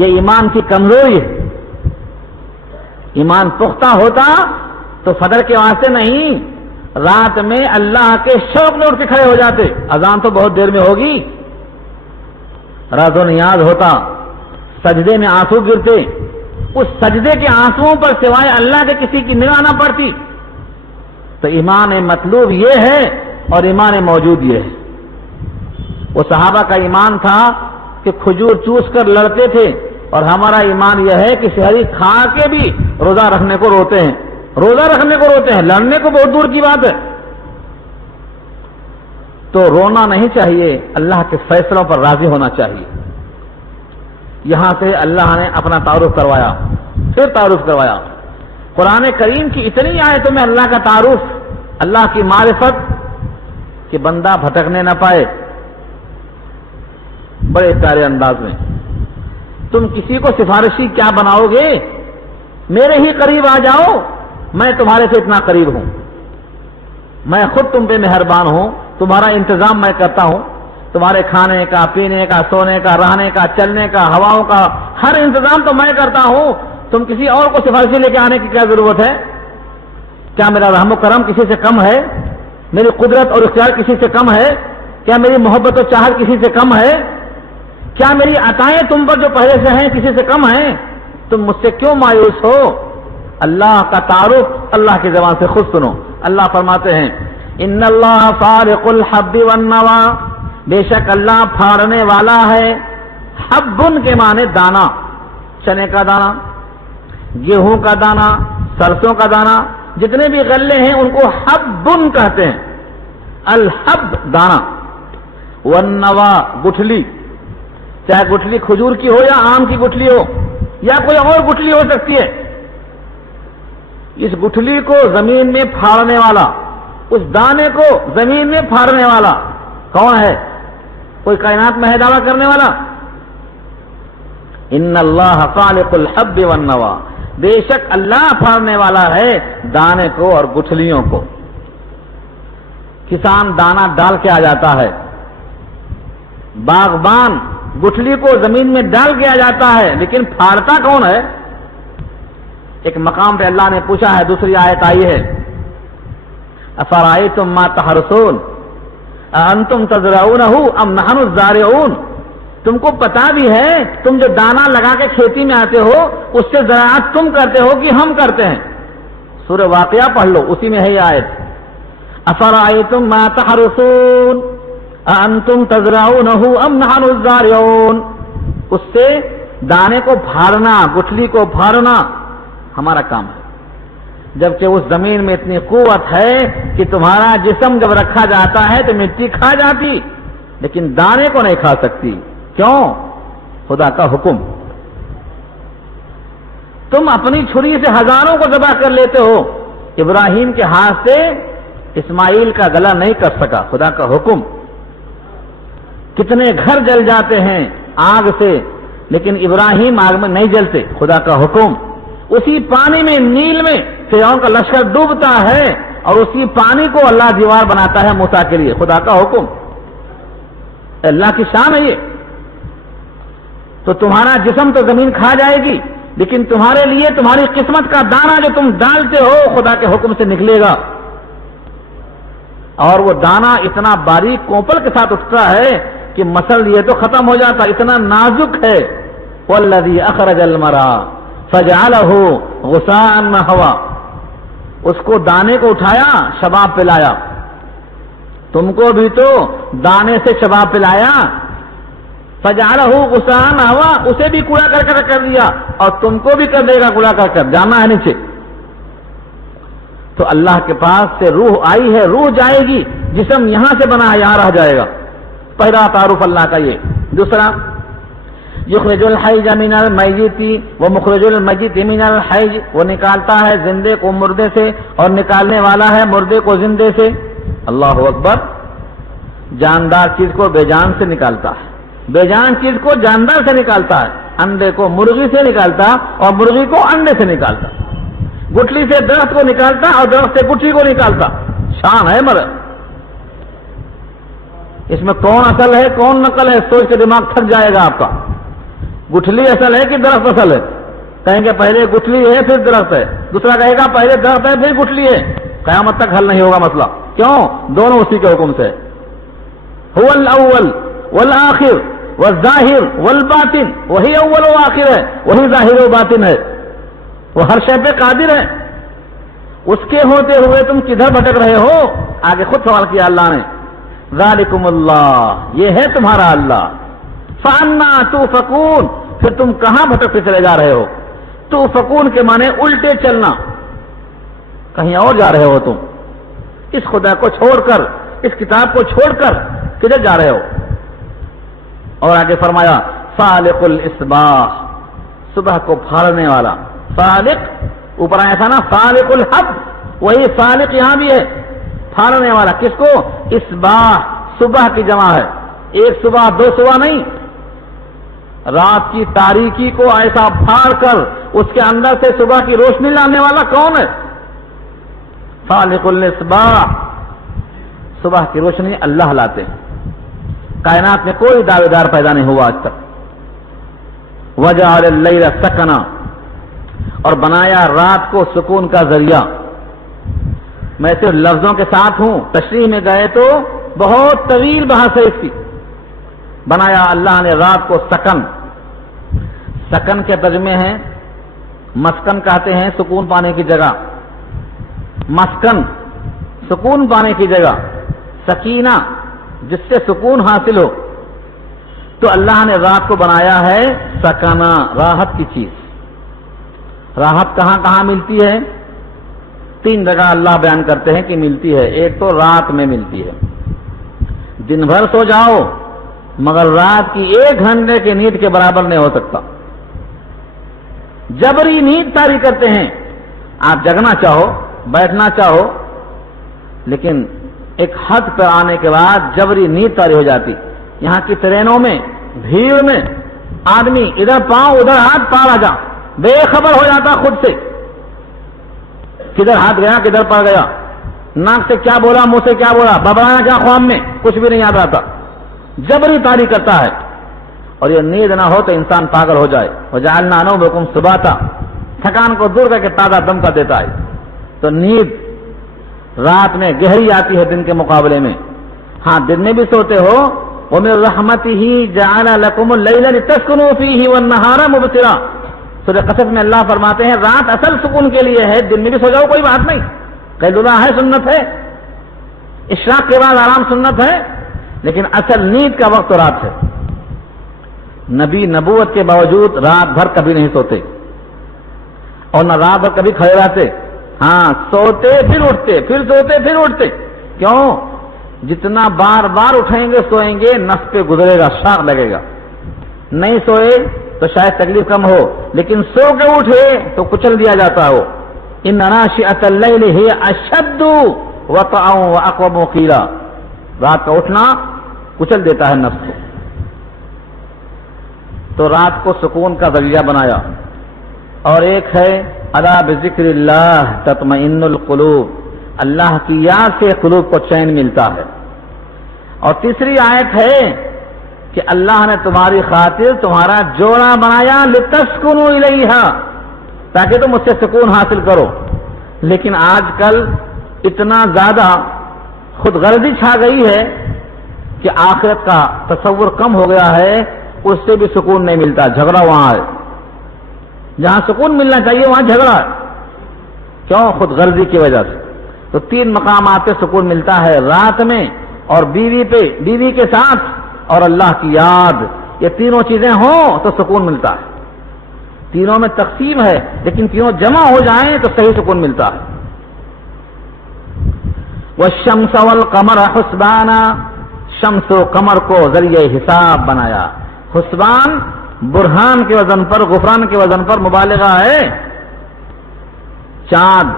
یہ ایمان کی کمزوری ہے۔ ایمان پختہ ہوتا تو فجر کے واسطے نہیں، رات میں اللہ کے شوق میں اٹھ کے کھڑے ہو جاتے، اذان تو بہت دیر میں ہوگی، راز و نیاز ہوتا، سجدے میں آنسو گرتے، اس سجدے کے آنسوؤں پر سوائے اللہ کے کسی کی نگاہ نہ پڑتی۔ تو ایمان مطلوب یہ ہے اور ایمان موجود یہ ہے۔ وہ صحابہ کا ایمان تھا کہ کھجور چوس کر لڑتے تھے، اور ہمارا ایمان یہ ہے کہ شہری کھا کے بھی روزہ رکھنے کو روتے ہیں، روزہ رکھنے کو روتے ہیں، لڑنے کو بہت دور کی بات ہے۔ تو رونا نہیں چاہیے، اللہ کے فیصلوں پر راضی ہونا چاہیے۔ یہاں سے اللہ نے اپنا تعارف کروایا، پھر تعارف کروایا۔ قرآن کریم کی اتنی آیتوں میں اللہ کا تعارف، اللہ کی معرفت کہ بندہ بھٹکنے نہ پائے، بڑے پیارے انداز میں۔ تم کسی کو سفارشی کیا بناؤ گے؟ میرے ہی قریب آ جاؤ، میں تمہارے سے اتنا قریب ہوں، میں خود تم پہ مہربان ہوں، تمہارا انتظام میں کرتا ہوں، تمہارے کھانے کا، پینے کا، سونے کا، رہنے کا، چلنے کا، ہواؤں کا ہر انتظام تو میں کرتا ہوں۔ تم کسی اور کو سفارشی لے کے آنے کی کیا ضرورت ہے؟ کیا میرا رحم و کرم کسی سے کم ہے؟ میری قدرت اور اختیار کسی سے کم ہے؟ کیا میری محبت و چاہت کسی سے کم ہے؟ کیا میری عطائیں تم پر جو پہلے سے ہیں کسی سے کم ہیں؟ تم مجھ سے کیوں مایوس ہو؟ اللہ کا تعارف اللہ کی زبان سے خود سنو۔ اللہ فرماتے ہیں ان اللہ فارق الحب والنوا، بے شک اللہ پھاڑنے والا ہے۔ حبن کے معنی دانا، چنے کا دانا، گیہوں کا دانا، سرسوں کا دانا، جتنے بھی غلے ہیں ان کو حبن کہتے ہیں۔ الحب دانا، والنوا گٹھلی، چاہے گٹھلی کھجور کی ہو یا آم کی گٹھلی ہو یا کوئی اور گٹھلی ہو سکتی ہے۔ اس گٹھلی کو زمین میں پھاڑنے والا، اس دانے کو زمین میں پھاڑنے والا کون ہے؟ کوئی کائنات میں ہے دعویٰ کرنے والا؟ ان اللہ خالق الحب والنوا، بے شک اللہ پھاڑنے والا ہے دانے کو اور گٹھلیوں کو۔ کسان دانا ڈال کے آ جاتا ہے، باغبان گٹھلی کو زمین میں ڈال کے آ جاتا ہے، لیکن پھاڑتا کون ہے؟ ایک مقام پہ اللہ نے پوچھا ہے، دوسری آیت آئی ہے افرأیتم ما تحرثون اانتم تزرعونہ ام نحن الزارعون، تم کو پتا بھی ہے تم جو دانا لگا کے کھیتی میں آتے ہو اس سے زراعت تم کرتے ہو کہ ہم کرتے ہیں؟ سورہ واقعہ پڑھ لو، اسی میں ہے یہ آیت افرأیتم ما تحرثون اانتم تزرعونہ ام نحن الزارعون۔ اس سے دانے کو پھاڑنا، گٹھلی کو پھاڑنا ہمارا کام ہے، جبکہ اس زمین میں اتنی قوت ہے کہ تمہارا جسم جب رکھا جاتا ہے تو مٹی کھا جاتی لیکن دانے کو نہیں کھا سکتی۔ کیوں؟ خدا کا حکم۔ تم اپنی چھری سے ہزاروں کو ذبح کر لیتے ہو، ابراہیم کے ہاتھ سے اسماعیل کا گلا نہیں کر سکا، خدا کا حکم۔ کتنے گھر جل جاتے ہیں آگ سے لیکن ابراہیم آگ میں نہیں جلتے، خدا کا حکم۔ اسی پانی میں، نیل میں فرعون کا لشکر ڈوبتا ہے اور اسی پانی کو اللہ دیوار بناتا ہے موسیٰ کے لیے، خدا کا حکم۔ اللہ کی شان ہے یہ۔ تو تمہارا جسم تو زمین کھا جائے گی لیکن تمہارے لیے تمہاری قسمت کا دانہ جو تم ڈالتے ہو خدا کے حکم سے نکلے گا، اور وہ دانہ اتنا باریک کوپل کے ساتھ اٹھتا ہے کہ مسل یہ تو ختم ہو جاتا، اتنا نازک ہے۔ والذی اخرج المرعى فجعلہ غثاء نحوا، اس کو دانے کو اٹھایا، شباب پلایا۔ تم کو بھی تو دانے سے شباب پلایا، فجعلہ غثاء نحوا، اسے بھی کوڑا کر دیا اور تم کو بھی کر دے گا کوڑا کر، جانا ہے نیچے۔ تو اللہ کے پاس سے روح آئی ہے، روح جائے گی، جسم یہاں سے بنا ہے یہاں رہ جائے گا۔ پہلا تعارف اللہ کا یہ دوسرا یخرج الحی من المیت و مخرج المیت من الحی، وہ نکالتا ہے زندے کو مردے سے اور نکالنے والا ہے مردے کو زندے سے. اللہ اکبر. جاندار چیز کو بے جان سے نکالتا ہے، بے جان چیز کو جاندار سے نکالتا ہے. انڈے کو مرغی سے نکالتا اور مرغی کو انڈے سے نکالتا. گٹھلی سے درخت کو نکالتا اور درخت سے گٹھلی کو نکالتا. شان ہے مرد. اس میں کون اصل ہے کون نقل ہے سوچ کے دماغ تھک جائے گا آپ کا. گٹھلی اصل ہے کہ درخت اصل ہے؟ کہیں گے پہلے گٹھلی ہے پھر درخت ہے. دوسرا کہے گا پہلے درخت ہے پھر گٹھلی ہے. قیامت تک حل نہیں ہوگا مسئلہ. کیوں؟ دونوں اسی کے حکم سے. هو الاول والآخر والظاہر والباطن. وہی اول و آخر ہے، وہی ظاہر و باطن ہے، وہ ہر شے پہ قادر ہے. اس کے ہوتے ہوئے تم کدھر بھٹک رہے ہو؟ آگے خود سوال کیا اللہ نے. ذالکم اللہ، یہ ہے تمہارا اللہ. فانا توفکون، پھر تم کہاں بھٹکتے چلے جا رہے ہو؟ توفکون کے معنی الٹے چلنا، کہیں اور جا رہے ہو تم. اس خدا کو چھوڑ کر، اس کتاب کو چھوڑ کر کدھر جا رہے ہو؟ اور آگے فرمایا فالق الاصباح، صبح کو پھاڑنے والا. فالق اوپر آیا تھا نا، فالق الحب، وہی فالق یہاں بھی ہے، پھاڑنے والا. کس کو؟ اصباح، صبح کی جمع ہے. ایک صبح دو صبح نہیں، رات کی تاریکی کو ایسا پھاڑ کر اس کے اندر سے صبح کی روشنی لانے والا کون ہے؟ فالق الاصباح، صبح کی روشنی اللہ لاتے ہیں. کائنات میں کوئی دعوے دار پیدا نہیں ہوا آج تک. وجعل اللیل سکنا، اور بنایا رات کو سکون کا ذریعہ. میں صرف لفظوں کے ساتھ ہوں، تشریح میں گئے تو بہت طویل بحث ہے اس کی. بنایا اللہ نے رات کو سکن. سکن کے ترجمے ہیں، مسکن کہتے ہیں سکون پانے کی جگہ. مسکن سکون پانے کی جگہ، سکینہ جس سے سکون حاصل ہو. تو اللہ نے رات کو بنایا ہے سکنا، راحت کی چیز. راحت کہاں کہاں ملتی ہے؟ 3 جگہ اللہ بیان کرتے ہیں کہ ملتی ہے. ایک تو رات میں ملتی ہے. دن بھر سو جاؤ مگر رات کی 1 گھنٹے کی نیند کے برابر نہیں ہو سکتا. جبری نیند طاری کرتے ہیں. آپ جگنا چاہو، بیٹھنا چاہو، لیکن ایک حد پر آنے کے بعد جبری نیند طاری ہو جاتی. یہاں کی ٹرینوں میں بھیڑ میں آدمی ادھر پاؤں ادھر ہاتھ پار آ جا، بے خبر ہو جاتا خود سے، کدھر ہاتھ گیا کدھر پڑ گیا، ناک سے کیا بولا منہ سے کیا بولا، ببرایا کیا خواب میں، کچھ بھی نہیں یاد رہتا. جبری طاری کرتا ہے. اور یہ نیند نہ ہو تو انسان پاگل ہو جائے. وجعلنا نومکم سباتا، تھکان کو دور کر کے تازہ دم کر دیتا ہے. تو نیند رات میں گہری آتی ہے دن کے مقابلے میں. ہاں دن میں بھی سوتے ہو. وَمِن رَحْمَتِهِ جَعَلَ لَكُمُ اللَّيْلَ لِتَسْكُنُوا فِيهِ وَالنَّهَارَ مُبْصِرًا. سورہ قصص میں اللہ فرماتے ہیں رات اصل سکون کے لیے ہے، دن میں بھی سو جاؤ کوئی بات نہیں. قیلولہ ہے، سنت ہے، اشراق کے بعد آرام سنت ہے، لیکن اصل نیند کا وقت تو رات ہے. نبی نبوت کے باوجود رات بھر کبھی نہیں سوتے اور نہ رات بھر کبھی کھڑے رہتے. ہاں سوتے پھر اٹھتے، پھر سوتے پھر اٹھتے. کیوں؟ جتنا بار بار اٹھیں گے سوئیں گے نس پہ گزرے گا، شاق لگے گا. نہیں سوئے تو شاید تکلیف کم ہو، لیکن سو کے اٹھے تو کچل دیا جاتا ہو. ان ناشئۃ اللیل ہی اشد وطئا واقوم قیلا. رات کا اٹھنا کچل دیتا ہے نفس کو. تو رات کو سکون کا ذریعہ بنایا. اور ایک ہے الا بذکر اللہ تطمئن القلوب، اللہ کی یاد سے قلوب کو چین ملتا ہے. اور تیسری آیت ہے کہ اللہ نے تمہاری خاطر تمہارا جوڑا بنایا لتسکنوا الیہا، تاکہ تم اس سے سکون حاصل کرو. لیکن آج کل اتنا زیادہ خود غرضی چھا گئی ہے کہ آخرت کا تصور کم ہو گیا ہے، اس سے بھی سکون نہیں ملتا. جھگڑا وہاں ہے، جہاں سکون ملنا چاہیے وہاں جھگڑا ہے. کیوں؟ خود غرضی کی وجہ سے. تو 3 مقامات پہ سکون ملتا ہے، رات میں اور بیوی کے ساتھ اور اللہ کی یاد. یہ تینوں چیزیں ہوں تو سکون ملتا ہے. تینوں میں تقسیم ہے لیکن تینوں جمع ہو جائیں تو صحیح سکون ملتا ہے. والشمس والقمر حسبانا، شمس و قمر کو ذریعہ حساب بنایا. حسبان برہان کے وزن پر، غفران کے وزن پر مبالغہ ہے. چاند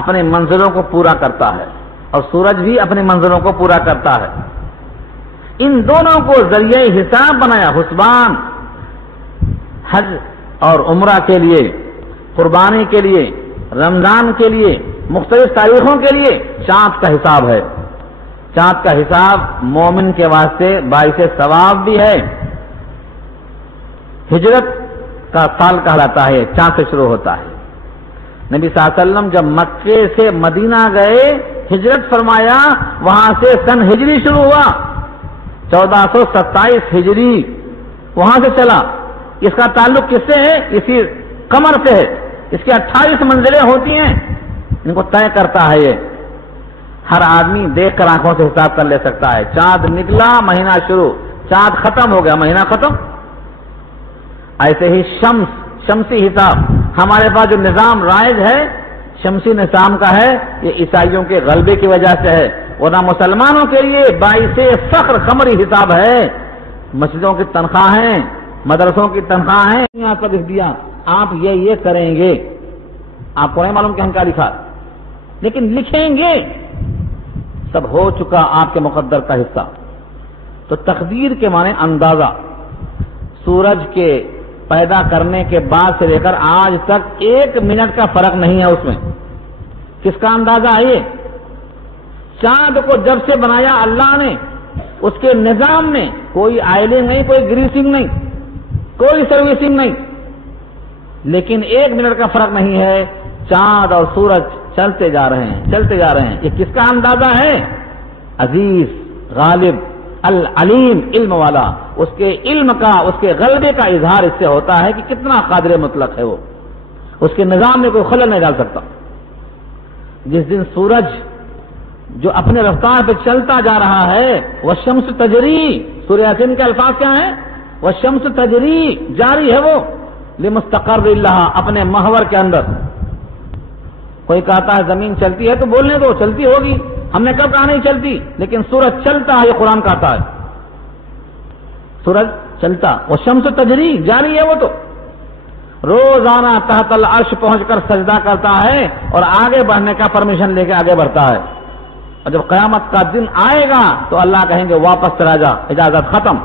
اپنے منزلوں کو پورا کرتا ہے اور سورج بھی اپنی منزلوں کو پورا کرتا ہے. ان دونوں کو ذریعہ حساب بنایا. حسبان حج اور عمرہ کے لیے، قربانی کے لیے، رمضان کے لیے، مختلف تاریخوں کے لیے چاند کا حساب ہے. چاند کا حساب مومن کے واسطے باعث ثواب بھی ہے. ہجرت کا سال کہلاتا ہے، چاند سے شروع ہوتا ہے. نبی صلی اللہ علیہ وسلم جب مکے سے مدینہ گئے، ہجرت فرمایا، وہاں سے سن ہجری شروع ہوا. 1427 ہجری وہاں سے چلا. اس کا تعلق کس سے ہے؟ اسی قمر سے ہے. اس کی 28 منزلیں ہوتی ہیں، ان کو طے کرتا ہے. یہ ہر آدمی دیکھ کر آنکھوں سے حساب کر لے سکتا ہے. چاند نکلا، مہینہ شروع، چاند ختم ہو گیا، مہینہ ختم. ایسے ہی شمسی حساب، ہمارے پاس جو نظام رائج ہے شمسی نظام کا ہے، یہ عیسائیوں کے غلبے کی وجہ سے ہے. ورنہ مسلمانوں کے لیے باعث فخر قمری حساب ہے. مسجدوں کی تنخواہیں، مدرسوں کی تنخواہیں یہاں پر لکھ دیا، آپ یہ کریں گے. آپ کو نہیں معلوم کہ ہم کیا لکھا، لیکن لکھیں گے. سب ہو چکا آپ کے مقدر کا حصہ. تو تقدیر کے معنی اندازہ. سورج کے پیدا کرنے کے بعد سے لے کر آج تک 1 منٹ کا فرق نہیں ہے اس میں. کس کا اندازہ ہے یہ؟ چاند کو جب سے بنایا اللہ نے، اس کے نظام میں کوئی آئلنگ نہیں، کوئی گریسنگ نہیں، کوئی سروسنگ نہیں، لیکن 1 منٹ کا فرق نہیں ہے. چاند اور سورج چلتے جا رہے ہیں، چلتے جا رہے ہیں. یہ کس کا اندازہ ہے؟ عزیز، غالب، العلیم، علم والا. اس کے علم کا، اس کے غلبے کا اظہار اس سے ہوتا ہے کہ کتنا قادر مطلق ہے وہ. اس کے نظام میں کوئی خلل نہیں ڈال سکتا. جس دن سورج جو اپنے رفتار پہ چلتا جا رہا ہے، والشمس تجری، سورہ یاسین کے الفاظ کیا ہیں؟ والشمس تجری، جاری ہے وہ لمستقر لها، اپنے محور کے اندر. کوئی کہتا ہے زمین چلتی ہے تو بولنے دو، چلتی ہوگی. ہم نے کب کہا نہیں چلتی؟ لیکن سورج چلتا ہے، یہ قرآن کہتا ہے. سورج چلتا، والشمس تجری، جاری ہے وہ. تو روزانہ تحت العرش پہنچ کر سجدہ کرتا ہے اور آگے بڑھنے کا پرمیشن لے کے آگے بڑھتا ہے. اور جب قیامت کا دن آئے گا تو اللہ کہیں گے واپس چلا جا، اجازت ختم.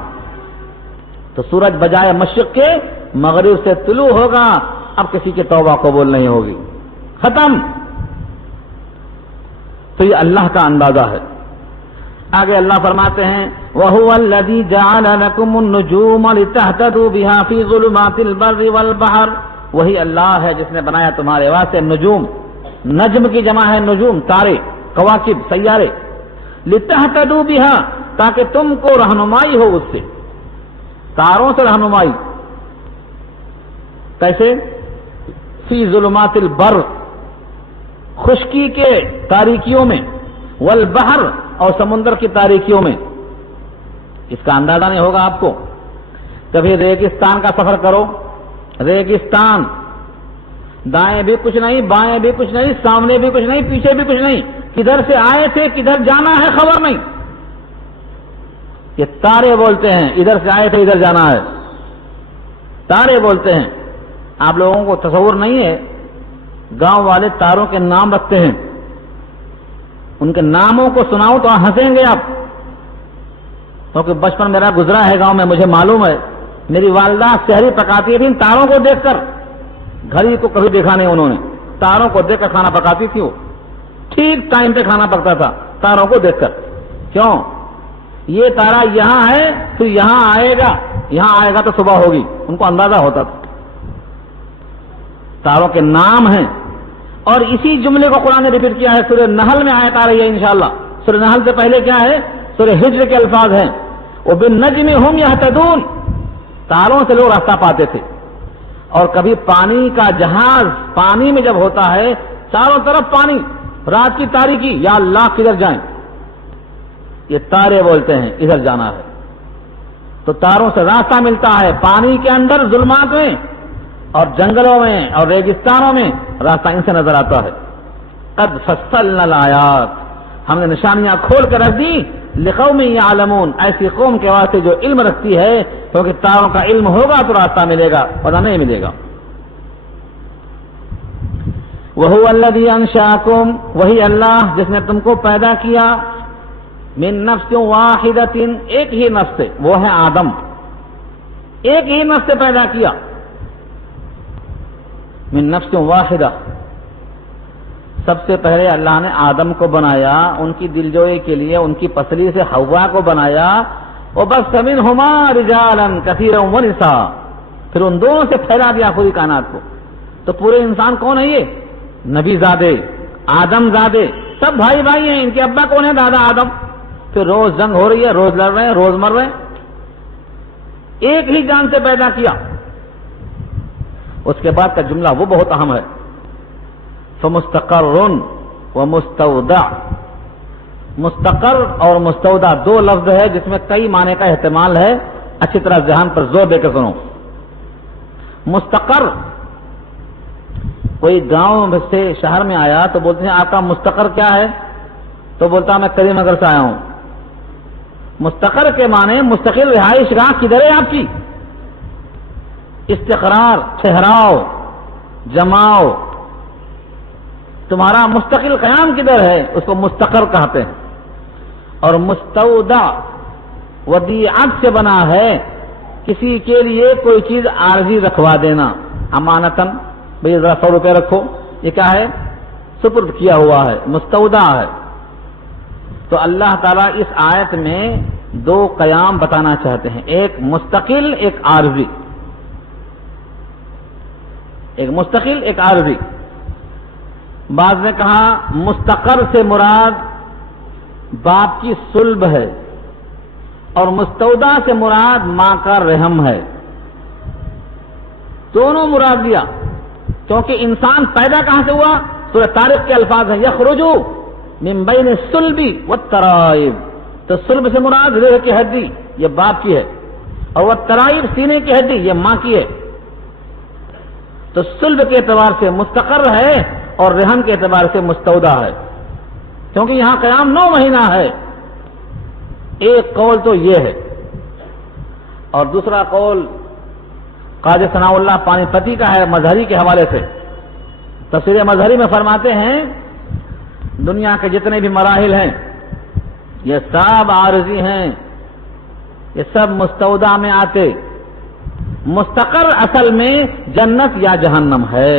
تو سورج بجائے مشرق کے مغرب سے طلوع ہوگا. اب کسی کی توبہ قبول نہیں ہوگی، ختم. تو یہ اللہ کا اندازہ ہے. آگے اللہ فرماتے ہیں وَهُوَ الَّذِي جَعَلَ لَكُمُ النُّجُومَ لِتَهْتَدُوا بِهَا فِي ظُلُمَاتِ الْبَرِّ وَالْبَحْرِ. وہی اللہ ہے جس نے بنایا تمہارے واسطے نجوم. نجم کی جمع ہے نجوم، تارے، کواکب، سیارے. لِتَهْتَدُوا بِهَا، تاکہ تم کو رہنمائی ہو اس سے. تاروں سے رہنمائی کیسے؟ فی ظلمات البر، خشکی کے تاریکیوں میں، والبحر، اور سمندر کی تاریکیوں میں. اس کا اندازہ نہیں ہوگا آپ کو. کبھی ریگستان کا سفر کرو، ریگستان، دائیں بھی کچھ نہیں، بائیں بھی کچھ نہیں، سامنے بھی کچھ نہیں، پیچھے بھی کچھ نہیں. کدھر سے آئے تھے، کدھر جانا ہے، خبر نہیں. یہ تارے بولتے ہیں، ادھر سے آئے تھے ادھر جانا ہے، تارے بولتے ہیں. آپ لوگوں کو تصور نہیں ہے، گاؤں والے تاروں کے نام رکھتے ہیں. ان کے ناموں کو سناؤں تو ہنسیں گے آپ، کیونکہ بچپن میرا گزرا ہے گاؤں میں، مجھے معلوم ہے. میری والدہ سحری پکاتی تھی تاروں کو دیکھ کر. گھڑی کو کبھی دیکھا نہیں انہوں نے، تاروں کو دیکھ کر کھانا پکاتی تھی. وہ ٹھیک ٹائم پہ کھانا پکتا تھا تاروں کو دیکھ کر. کیوں؟ یہ تارا یہاں ہے پھر یہاں آئے گا، یہاں آئے گا تو صبح ہوگی. ان کو اندازہ ہوتا تھا. تاروں کے نام ہیں. اور اسی جملے کو قرآن نے ریپیٹ کیا ہے. سورہ نحل میں آیت آ رہی ہے انشاءاللہ. سورہ نحل سے پہلے کیا ہے؟ سورہ ہجر کے الفاظ ہیں وَبِالنَّجْمِ هُمْ يَهْتَدُونَ. تاروں سے لوگ راستہ پاتے تھے. اور کبھی پانی کا جہاز پانی میں جب ہوتا ہے، چاروں طرف پانی، رات کی تاریکی، یا اللہ کدھر جائیں؟ یہ تارے بولتے ہیں ادھر جانا ہے. تو تاروں سے راستہ ملتا ہے. پانی کے اندر ظلمات میں اور جنگلوں میں اور ریگستانوں میں راستہ ان سے نظر آتا ہے. قد فصلنا الآیات، ہم نے نشانیاں کھول کر رکھ دی لقوم یعلمون، ایسی قوم کے واسطے جو علم رکھتی ہے، کیونکہ تاروں کا علم ہوگا تو راستہ ملے گا ورنہ نہیں ملے گا۔ وَهُوَ الَّذِي أَنشَأَكُمْ، وہی اللہ جس نے تم کو پیدا کیا، من نفس واحدۃ، ایک ہی نفس سے، وہ ہے آدم، ایک ہی نفس سے پیدا کیا، من نفس واحدہ، سب سے پہلے اللہ نے آدم کو بنایا ان کی دلجوئی کے لیے، ان کی پسلی سے حوا کو بنایا، وَبَثَّ مِنْهُمَا رِجَالًا كَثِيرًا وَنِسَاءً، پھر ان دونوں سے پھیلا دیا پوری کائنات کو۔ تو پورے انسان کون ہے؟ یہ نبی زادے، آدم زادے، سب بھائی بھائی ہیں۔ ان کے ابا کون ہے؟ دادا آدم۔ پھر روز جنگ ہو رہی ہے، روز لڑ رہے ہیں، روز مر رہے ہیں، ایک ہی جان سے پیدا کیا۔ اس کے بعد کا جملہ وہ بہت اہم ہے، فمستقر ومستودع، مستقر اور مستودع دو لفظ ہے جس میں کئی معنی کا احتمال ہے، اچھی طرح ذہن پر زور دے کر سنو۔ مستقر، کوئی گاؤں سے شہر میں آیا تو بولتے ہیں آپ کا مستقر کیا ہے؟ تو بولتا میں کریم نگر سے آیا ہوں۔ مستقر کے معنی مستقل رہائش گاہ کدھر ہے آپ کی؟ استقرار، ٹھہراؤ، جماؤ، تمہارا مستقل قیام کدھر ہے؟ اس کو مستقر کہتے ہیں۔ اور مستودع ودیعت سے بنا ہے، کسی کے لیے کوئی چیز عارضی رکھوا دینا، امانتاً، بھئی ذرا 100 روپے رکھو، یہ کیا ہے؟ سپرد کیا ہوا ہے، مستودع ہے۔ تو اللہ تعالیٰ اس آیت میں دو قیام بتانا چاہتے ہیں، ایک مستقل، ایک عارضی، ایک مستقل، ایک عارضی۔ بعض نے کہا مستقر سے مراد باپ کی صلب ہے، اور مستودع سے مراد ماں کا رحم ہے، دونوں مراد دیا، کیونکہ انسان پیدا کہاں سے ہوا؟ سورہ طارق کے الفاظ ہیں، یخرج من بین الصلب والترائب، تو صلب سے مراد ریح کی ہڈی، یہ باپ کی ہے، اور والترائب سینے کی ہڈی، یہ ماں کی ہے۔ تو صلب کے اعتبار سے مستقر ہے اور رحم کے اعتبار سے مستودع ہے، کیونکہ یہاں قیام 9 مہینہ ہے۔ ایک قول تو یہ ہے، اور دوسرا قول قاضی ثناء اللہ پانی پتی کا ہے، مظہری کے حوالے سے۔ تفسیر مظہری میں فرماتے ہیں دنیا کے جتنے بھی مراحل ہیں یہ سب عارضی ہیں، یہ سب مستودع میں آتے، مستقر اصل میں جنت یا جہنم ہے۔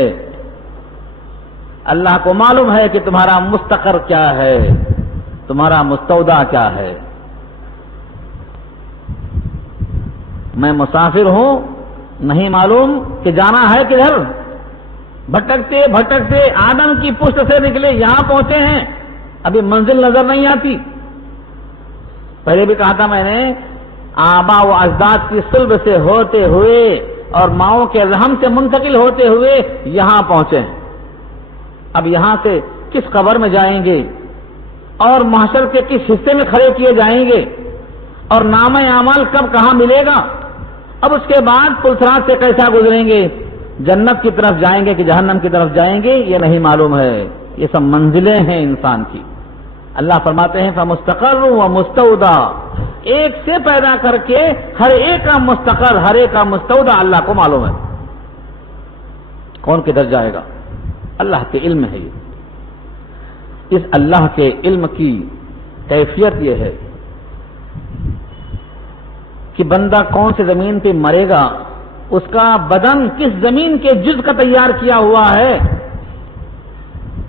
اللہ کو معلوم ہے کہ تمہارا مستقر کیا ہے، تمہارا مستودع کیا ہے۔ میں مسافر ہوں، نہیں معلوم کہ جانا ہے کدھر، بھٹکتے بھٹکتے آدم کی پشت سے نکلے، یہاں پہنچے ہیں، ابھی منزل نظر نہیں آتی۔ پہلے بھی کہا تھا میں نے، آبا و اجداد کی صلب سے ہوتے ہوئے اور ماؤں کے رحم سے منتقل ہوتے ہوئے یہاں پہنچے ہیں۔ اب یہاں سے کس قبر میں جائیں گے، اور محشر کے کس حصے میں کھڑے کیے جائیں گے، اور نامہ اعمال کب کہاں ملے گا، اب اس کے بعد پلسرات سے کیسا گزریں گے، جنت کی طرف جائیں گے کہ جہنم کی طرف جائیں گے، یہ نہیں معلوم ہے۔ یہ سب منزلیں ہیں انسان کی۔ اللہ فرماتے ہیں فمستقر و مستودع، ایک سے پیدا کر کے ہر ایک کا مستقر، ہر ایک کا مستودع اللہ کو معلوم ہے، کون کدھر جائے گا، اللہ کے علم ہے۔ یہ اس اللہ کے علم کی کیفیت یہ ہے کہ بندہ کون سی زمین پہ مرے گا، اس کا بدن کس زمین کے جز کا تیار کیا ہوا ہے،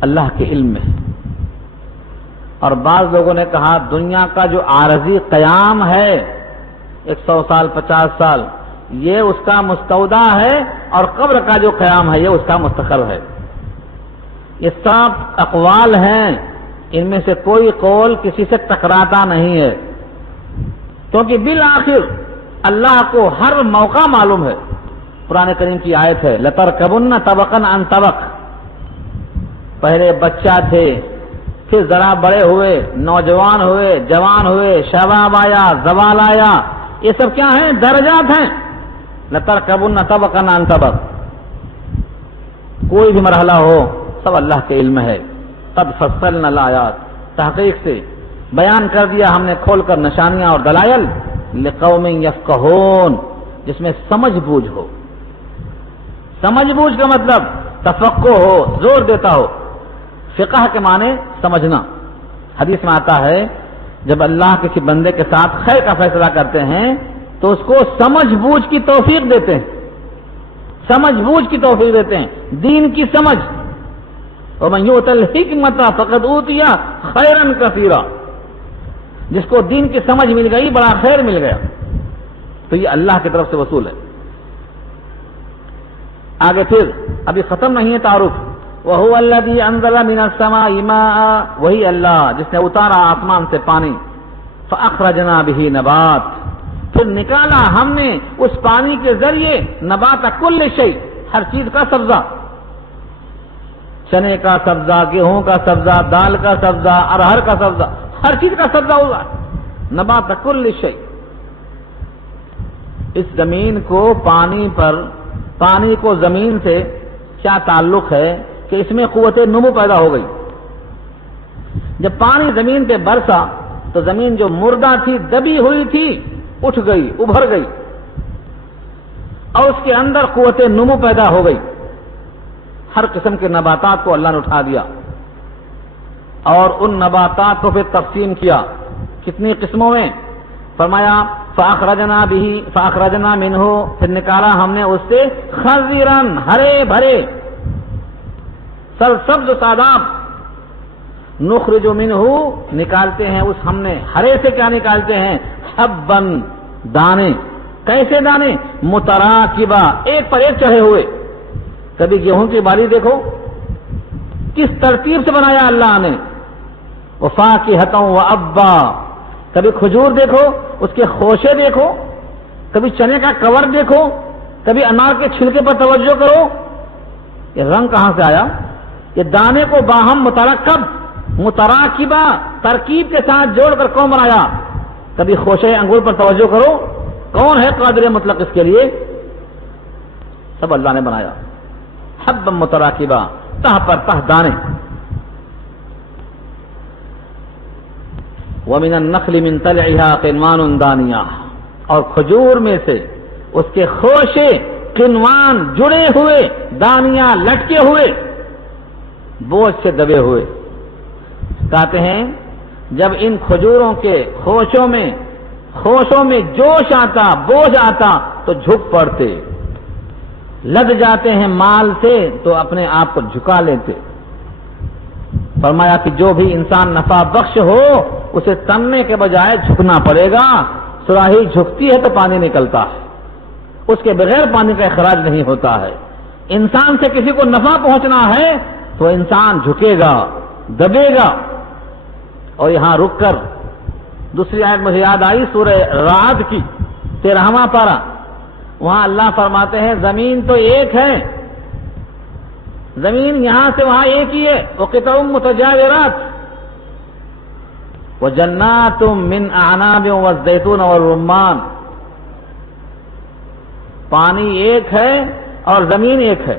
اللہ کے علم میں۔ اور بعض لوگوں نے کہا دنیا کا جو عارضی قیام ہے 100 سال 50 سال، یہ اس کا مستودع ہے، اور قبر کا جو قیام ہے یہ اس کا مستقر ہے۔ یہ سب اقوال ہیں، ان میں سے کوئی قول کسی سے ٹکراتا نہیں ہے، کیونکہ بالآخر اللہ کو ہر موقع معلوم ہے۔ قرآن کریم کی آیت ہے لَتَرْكَبُنَّ طَبَقًا عَنْ طَبَقٍ، پہلے بچہ تھے، پھر ذرا بڑے ہوئے، نوجوان ہوئے، جوان ہوئے، شباب آیا، زوال آیا، یہ سب کیا ہیں؟ درجات ہیں۔ لَتَرْكَبُنَّ طَبَقًا عَنْ طَبَقٍ، کوئی بھی مرحلہ ہو سب اللہ کے علم ہے۔ قد فصلنا الآیات، تحقیق سے بیان کر دیا ہم نے کھول کر نشانیاں اور دلائل لقوم یفقہون، جس میں سمجھ بوجھ ہو۔ سمجھ بوجھ کا مطلب تفقہ ہو، زور دیتا ہو۔ فقہ کے معنی سمجھنا۔ حدیث میں آتا ہے جب اللہ کسی بندے کے ساتھ خیر کا فیصلہ کرتے ہیں تو اس کو سمجھ بوجھ کی توفیق دیتے ہیں، سمجھ بوجھ کی توفیق دیتے ہیں، دین کی سمجھ۔ وَمَن يُؤْتَ الْحِكْمَةَ فَقَدْ أُوتِيَ خَيْرًا كَثِيرًا، جس کو دین کی سمجھ مل گئی بڑا خیر مل گیا۔ تو یہ اللہ کی طرف سے وصول ہے۔ آگے پھر ابھی ختم نہیں ہے تعارف۔ وَهُوَ الَّذِي أَنزَلَ مِنَ السَّمَاءِ مَاءً، وہی اللہ جس نے اتارا آسمان سے پانی، فَأَخْرَجْنَا بِهِ نَبَاتٍ، پھر نکالا ہم نے اس پانی کے ذریعے نبات کل شیء، ہر چیز کا سبزہ، چنے کا سبزہ، گیہوں کا سبزہ، دال کا سبزہ، ارہر کا سبزہ، ہر چیز کا سبزہ ہوگا، نبات کل شیء۔ اس زمین کو پانی کو زمین سے کیا تعلق ہے کہ اس میں قوت نمو پیدا ہو گئی۔ جب پانی زمین پہ برسا تو زمین جو مردہ تھی، دبی ہوئی تھی، اٹھ گئی، ابھر گئی، اور اس کے اندر قوت نمو پیدا ہو گئی۔ ہر قسم کے نباتات کو اللہ نے اٹھا دیا اور ان نباتات کو پھر تقسیم کیا۔ کتنی قسموں میں؟ فرمایا فَأَخْرَجْنَا مِنْهُ، پھر نکالا ہم نے اس سے خَضِرًا، ہرے بھرے سرسبز و شاداب، نُخْرِجُ مِنْهُ، نکالتے ہیں اس ہم نے ہرے سے کیا نکالتے ہیں؟ حبًّا، دانے۔ کیسے دانے؟ متراکبہ، ایک پر ایک چڑھے ہوئے۔ کبھی گیہوں کی بالی دیکھو کس ترتیب سے بنایا اللہ نے، وفاکہۃ وابا۔ کبھی کھجور دیکھو اس کے خوشے دیکھو، کبھی چنے کا کور دیکھو، کبھی انار کے چھلکے پر توجہ کرو۔ یہ رنگ کہاں سے آیا؟ یہ دانے کو باہم متراکبہ، ترکیب کے ساتھ جوڑ کر کون بنایا؟ کبھی خوشے انگور پر توجہ کرو، کون ہے قادر مطلق اس کے لیے؟ سب اللہ نے بنایا۔ حبا متراکبہ، تہ پر تہ دانے۔ وَمِنَ النَّخْلِ مِنْ طَلْعِهَا قِنْوَانٌ دَانِيَةٌ، اور کھجور میں سے اس کے خوشے قنوان جڑے ہوئے، دانیاں لٹکے ہوئے، بوجھ سے دبے ہوئے۔ کہتے ہیں جب ان کھجوروں کے خوشوں میں جوش آتا، بوجھ آتا تو جھک پڑتے، لد جاتے ہیں مال سے تو اپنے آپ کو جھکا لیتے۔ فرمایا کہ جو بھی انسان نفع بخش ہو اسے تننے کے بجائے جھکنا پڑے گا۔ سراہی جھکتی ہے تو پانی نکلتا ہے، اس کے بغیر پانی کا اخراج نہیں ہوتا ہے۔ انسان سے کسی کو نفع پہنچنا ہے تو انسان جھکے گا، دبے گا۔ اور یہاں رک کر دوسری آیت مجھے یاد آئی، سورہ رعد کی 13واں پارہ، وہاں اللہ فرماتے ہیں زمین تو ایک ہے، زمین یہاں سے وہاں ایک ہی ہے، وقطع متجاورات، وجنات من اعناب والزیتون والرمان، پانی ایک ہے اور زمین ایک ہے،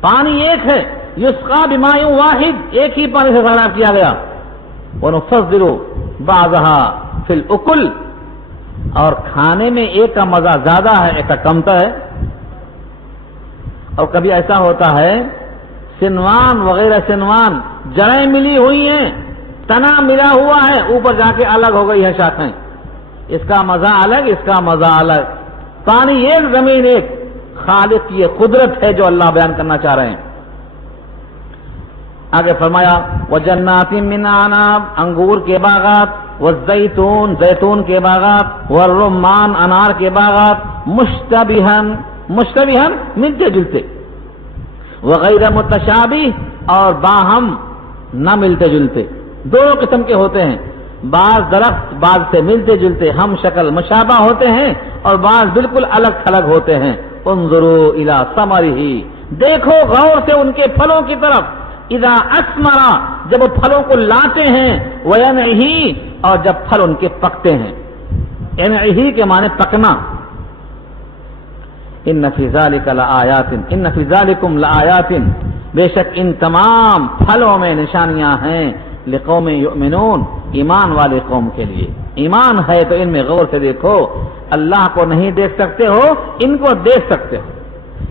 پانی ایک ہے، یسقا بماء واحد، ایک ہی پانی سے سیراب کیا گیا۔ ونفضل بعضها فی الاکل، اور کھانے میں ایک کا مزہ زیادہ ہے ایک کا کمتا ہے۔ اور کبھی ایسا ہوتا ہے سنوان وغیرہ، سنوان جڑیں ملی ہوئی ہیں، تنا ملا ہوا ہے، اوپر جا کے الگ ہو گئی ہے شاخیں، اس کا مزہ الگ، اس کا مزہ الگ۔ پانی ایک، زمین ایک، خالق کی یہ قدرت ہے جو اللہ بیان کرنا چاہ رہے ہیں۔ آگے فرمایا وجنات من اعناب، انگور کے باغات، والزیتون، زیتون کے باغات، والرمان، انار کے باغات، مشتبہن ملتے جلتے، وغیر متشابہ، اور باہم نہ ملتے جلتے۔ دو قسم کے ہوتے ہیں، بعض درخت بعض سے ملتے جلتے ہم شکل مشابہ ہوتے ہیں، اور بعض بالکل الگ تھلگ ہوتے ہیں۔ انظروا الی ثمرہ، دیکھو غور سے ان کے پھلوں کی طرف، اذا اثمر، جب وہ پھلوں کو لاتے ہیں، وینعہ، اور جب پھل ان کے پکتے ہیں۔ ینعہ کے معنی پکنا۔ ان فی ذلک لآیات، ان فی ذلکم لآیات، بے شک ان تمام پھلوں میں نشانیاں ہیں، لقوم یؤمنون، ایمان والے قوم کے لیے۔ ایمان ہے تو ان میں غور سے دیکھو، اللہ کو نہیں دیکھ سکتے ہو، ان کو دیکھ سکتے ہو،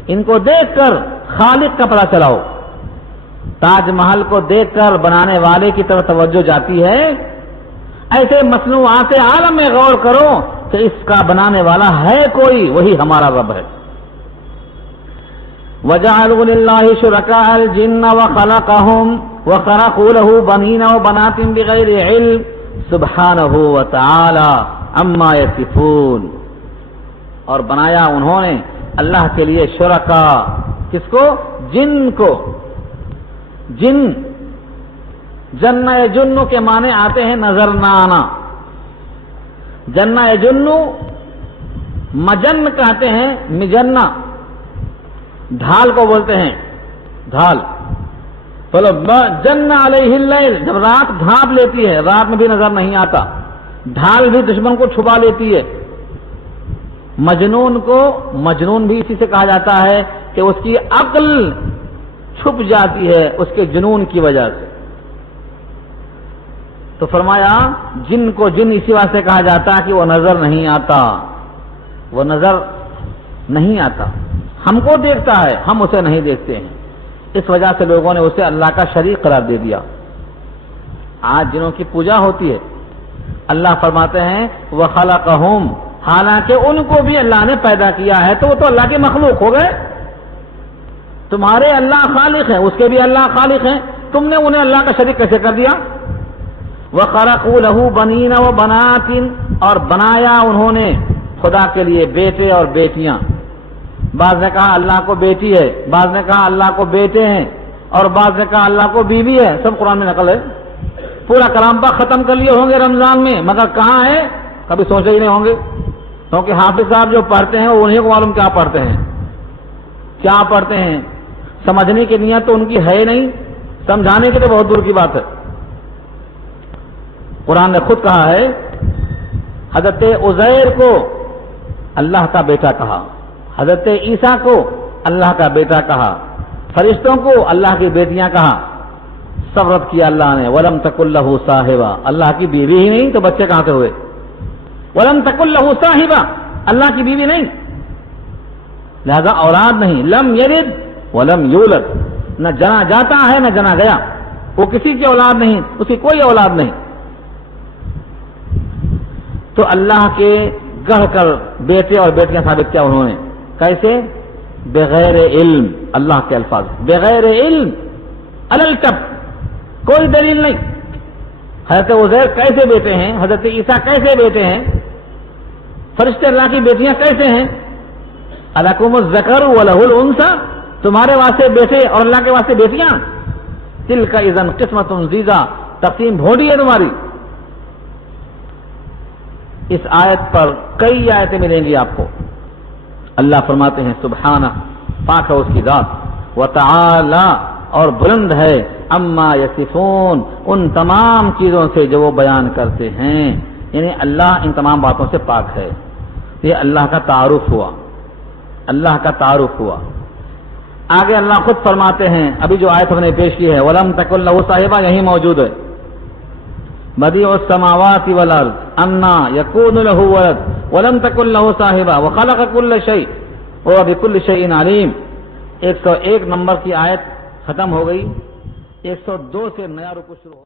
ان کو دیکھ کر خالق کا پتہ چلاؤ۔ تاج محل کو دیکھ کر بنانے والے کی طرف توجہ جاتی ہے، ایسے مصنوعات عالم میں غور کرو کہ اس کا بنانے والا ہے کوئی، وہی ہمارا رب ہے۔ وَجَعَلُوا لِلَّهِ شُرَكَاءَ الْجِنَّ وَخَلَقَهُمْ وَخَرَقُوا لَهُ بَنِينَ وَبَنَاتٍ بِغَيْرِ عِلْمٍ سُبْحَانَهُ وَتَعَالَى عَمَّا يَصِفُونَ، اور بنایا انہوں نے اللہ کے لیے شرکا، کس کو؟ جن کو۔ جن، جنہ جنو کے معنی آتے ہیں نظر نہ آنا۔ جنہ جنو مجن کہتے ہیں، مجنہ ڈھال کو بولتے ہیں، ڈھال۔ چلو جن علیہ اللیل، جب رات ڈھانپ لیتی ہے، رات میں بھی نظر نہیں آتا، ڈھال بھی دشمن کو چھپا لیتی ہے۔ مجنون کو مجنون بھی اسی سے کہا جاتا ہے کہ اس کی عقل چھپ جاتی ہے اس کے جنون کی وجہ سے۔ تو فرمایا جن کو جن اسی واسطے کہا جاتا ہے کہ وہ نظر نہیں آتا، وہ نظر نہیں آتا، ہم کو دیکھتا ہے، ہم اسے نہیں دیکھتے ہیں۔ اس وجہ سے لوگوں نے اسے اللہ کا شریک قرار دے دیا۔ آج جنوں کی پوجا ہوتی ہے، اللہ فرماتے ہیں وَخَلَقَهُمْ، حالانکہ ان کو بھی اللہ نے پیدا کیا ہے، تو وہ تو اللہ کے مخلوق ہو گئے۔ تمہارے اللہ خالق ہیں، اس کے بھی اللہ خالق ہیں، تم نے انہیں اللہ کا شریک کیسے کر دیا؟ وَخَرَقُوا لَهُ بَنِينَ وَبَنَاتٍ، اور بنایا انہوں نے خدا کے لیے بیٹے اور بیٹیاں۔ بعض نے کہا اللہ کو بیٹی ہے، بعض نے کہا اللہ کو بیٹے ہیں، اور بعض نے کہا اللہ کو بیوی ہے۔ سب قرآن میں نقل ہے۔ پورا کلام پاک ختم کر لیے ہوں گے رمضان میں، مگر کہاں ہے کبھی سوچے ہی نہیں ہوں گے، کیونکہ حافظ صاحب جو پڑھتے ہیں وہ انہیں کو معلوم کیا پڑھتے ہیں، کیا پڑھتے ہیں۔ سمجھنے کی نیت تو ان کی ہے ہی نہیں، سمجھانے کے لیے بہت دور کی بات ہے۔ قرآن نے خود کہا ہے، حضرت عزیر کو اللہ کا بیٹا کہا، حضرت عیسیٰ کو اللہ کا بیٹا کہا، فرشتوں کو اللہ کی بیٹیاں کہا، سب رد کیا اللہ نے۔ وَلَمْ تَكُن لَهُ صَاحِبَةٌ، اللہ کی بیوی ہی نہیں تو بچے کہاں سے ہوئے؟ وَلَمْ تَكُن لَهُ صَاحِبَةٌ، اللہ کی بیوی نہیں، لہذا اولاد نہیں۔ لم یلد ولم یولد، نہ جنا جاتا ہے نہ جنا گیا، وہ کسی کی اولاد نہیں، اس کی کوئی اولاد نہیں۔ تو اللہ کے گڑھ کر بیٹے اور بیٹیاں ثابت کیا انہوں نے، کیسے؟ بغیر علم، اللہ کے الفاظ بغیر علم، الالکب، کوئی دلیل نہیں۔ حضرت عزیر کیسے بیٹے ہیں؟ حضرت عیسیٰ کیسے بیٹے ہیں؟ فرشتے اللہ کی بیٹیاں کیسے ہیں؟ الکم الذکر ولہ الانثی، تمہارے واسطے بیٹے اور اللہ کے واسطے بیٹیاں، تلک اذا قسمۃ ضیزہ، تقسیم بھونڈی ہے تمہاری۔ اس آیت پر کئی آیتیں ملیں گی آپ کو۔ اللہ فرماتے ہیں سبحانہ، پاک ہے اس کی ذات، وتعالی، اور بلند ہے، اما یصفون، ان تمام چیزوں سے جو وہ بیان کرتے ہیں، یعنی اللہ ان تمام باتوں سے پاک ہے۔ یہ اللہ کا تعارف ہوا، اللہ کا تعارف ہوا۔ آگے اللہ خود فرماتے ہیں، ابھی جو آیت ہم نے پیش کی ہے، وَلَمْ تَكُن لَهُ صَاحِبَةٌ، یہی موجود ہے، بدیع السماوات والارض انا یکون له ولد ولم تکن له صاحبہ وخلق كل شیء وهو بكل شیء علیم۔ 101 نمبر کی آیت ختم ہو گئی، 102 سے نیا رکو شروع ہو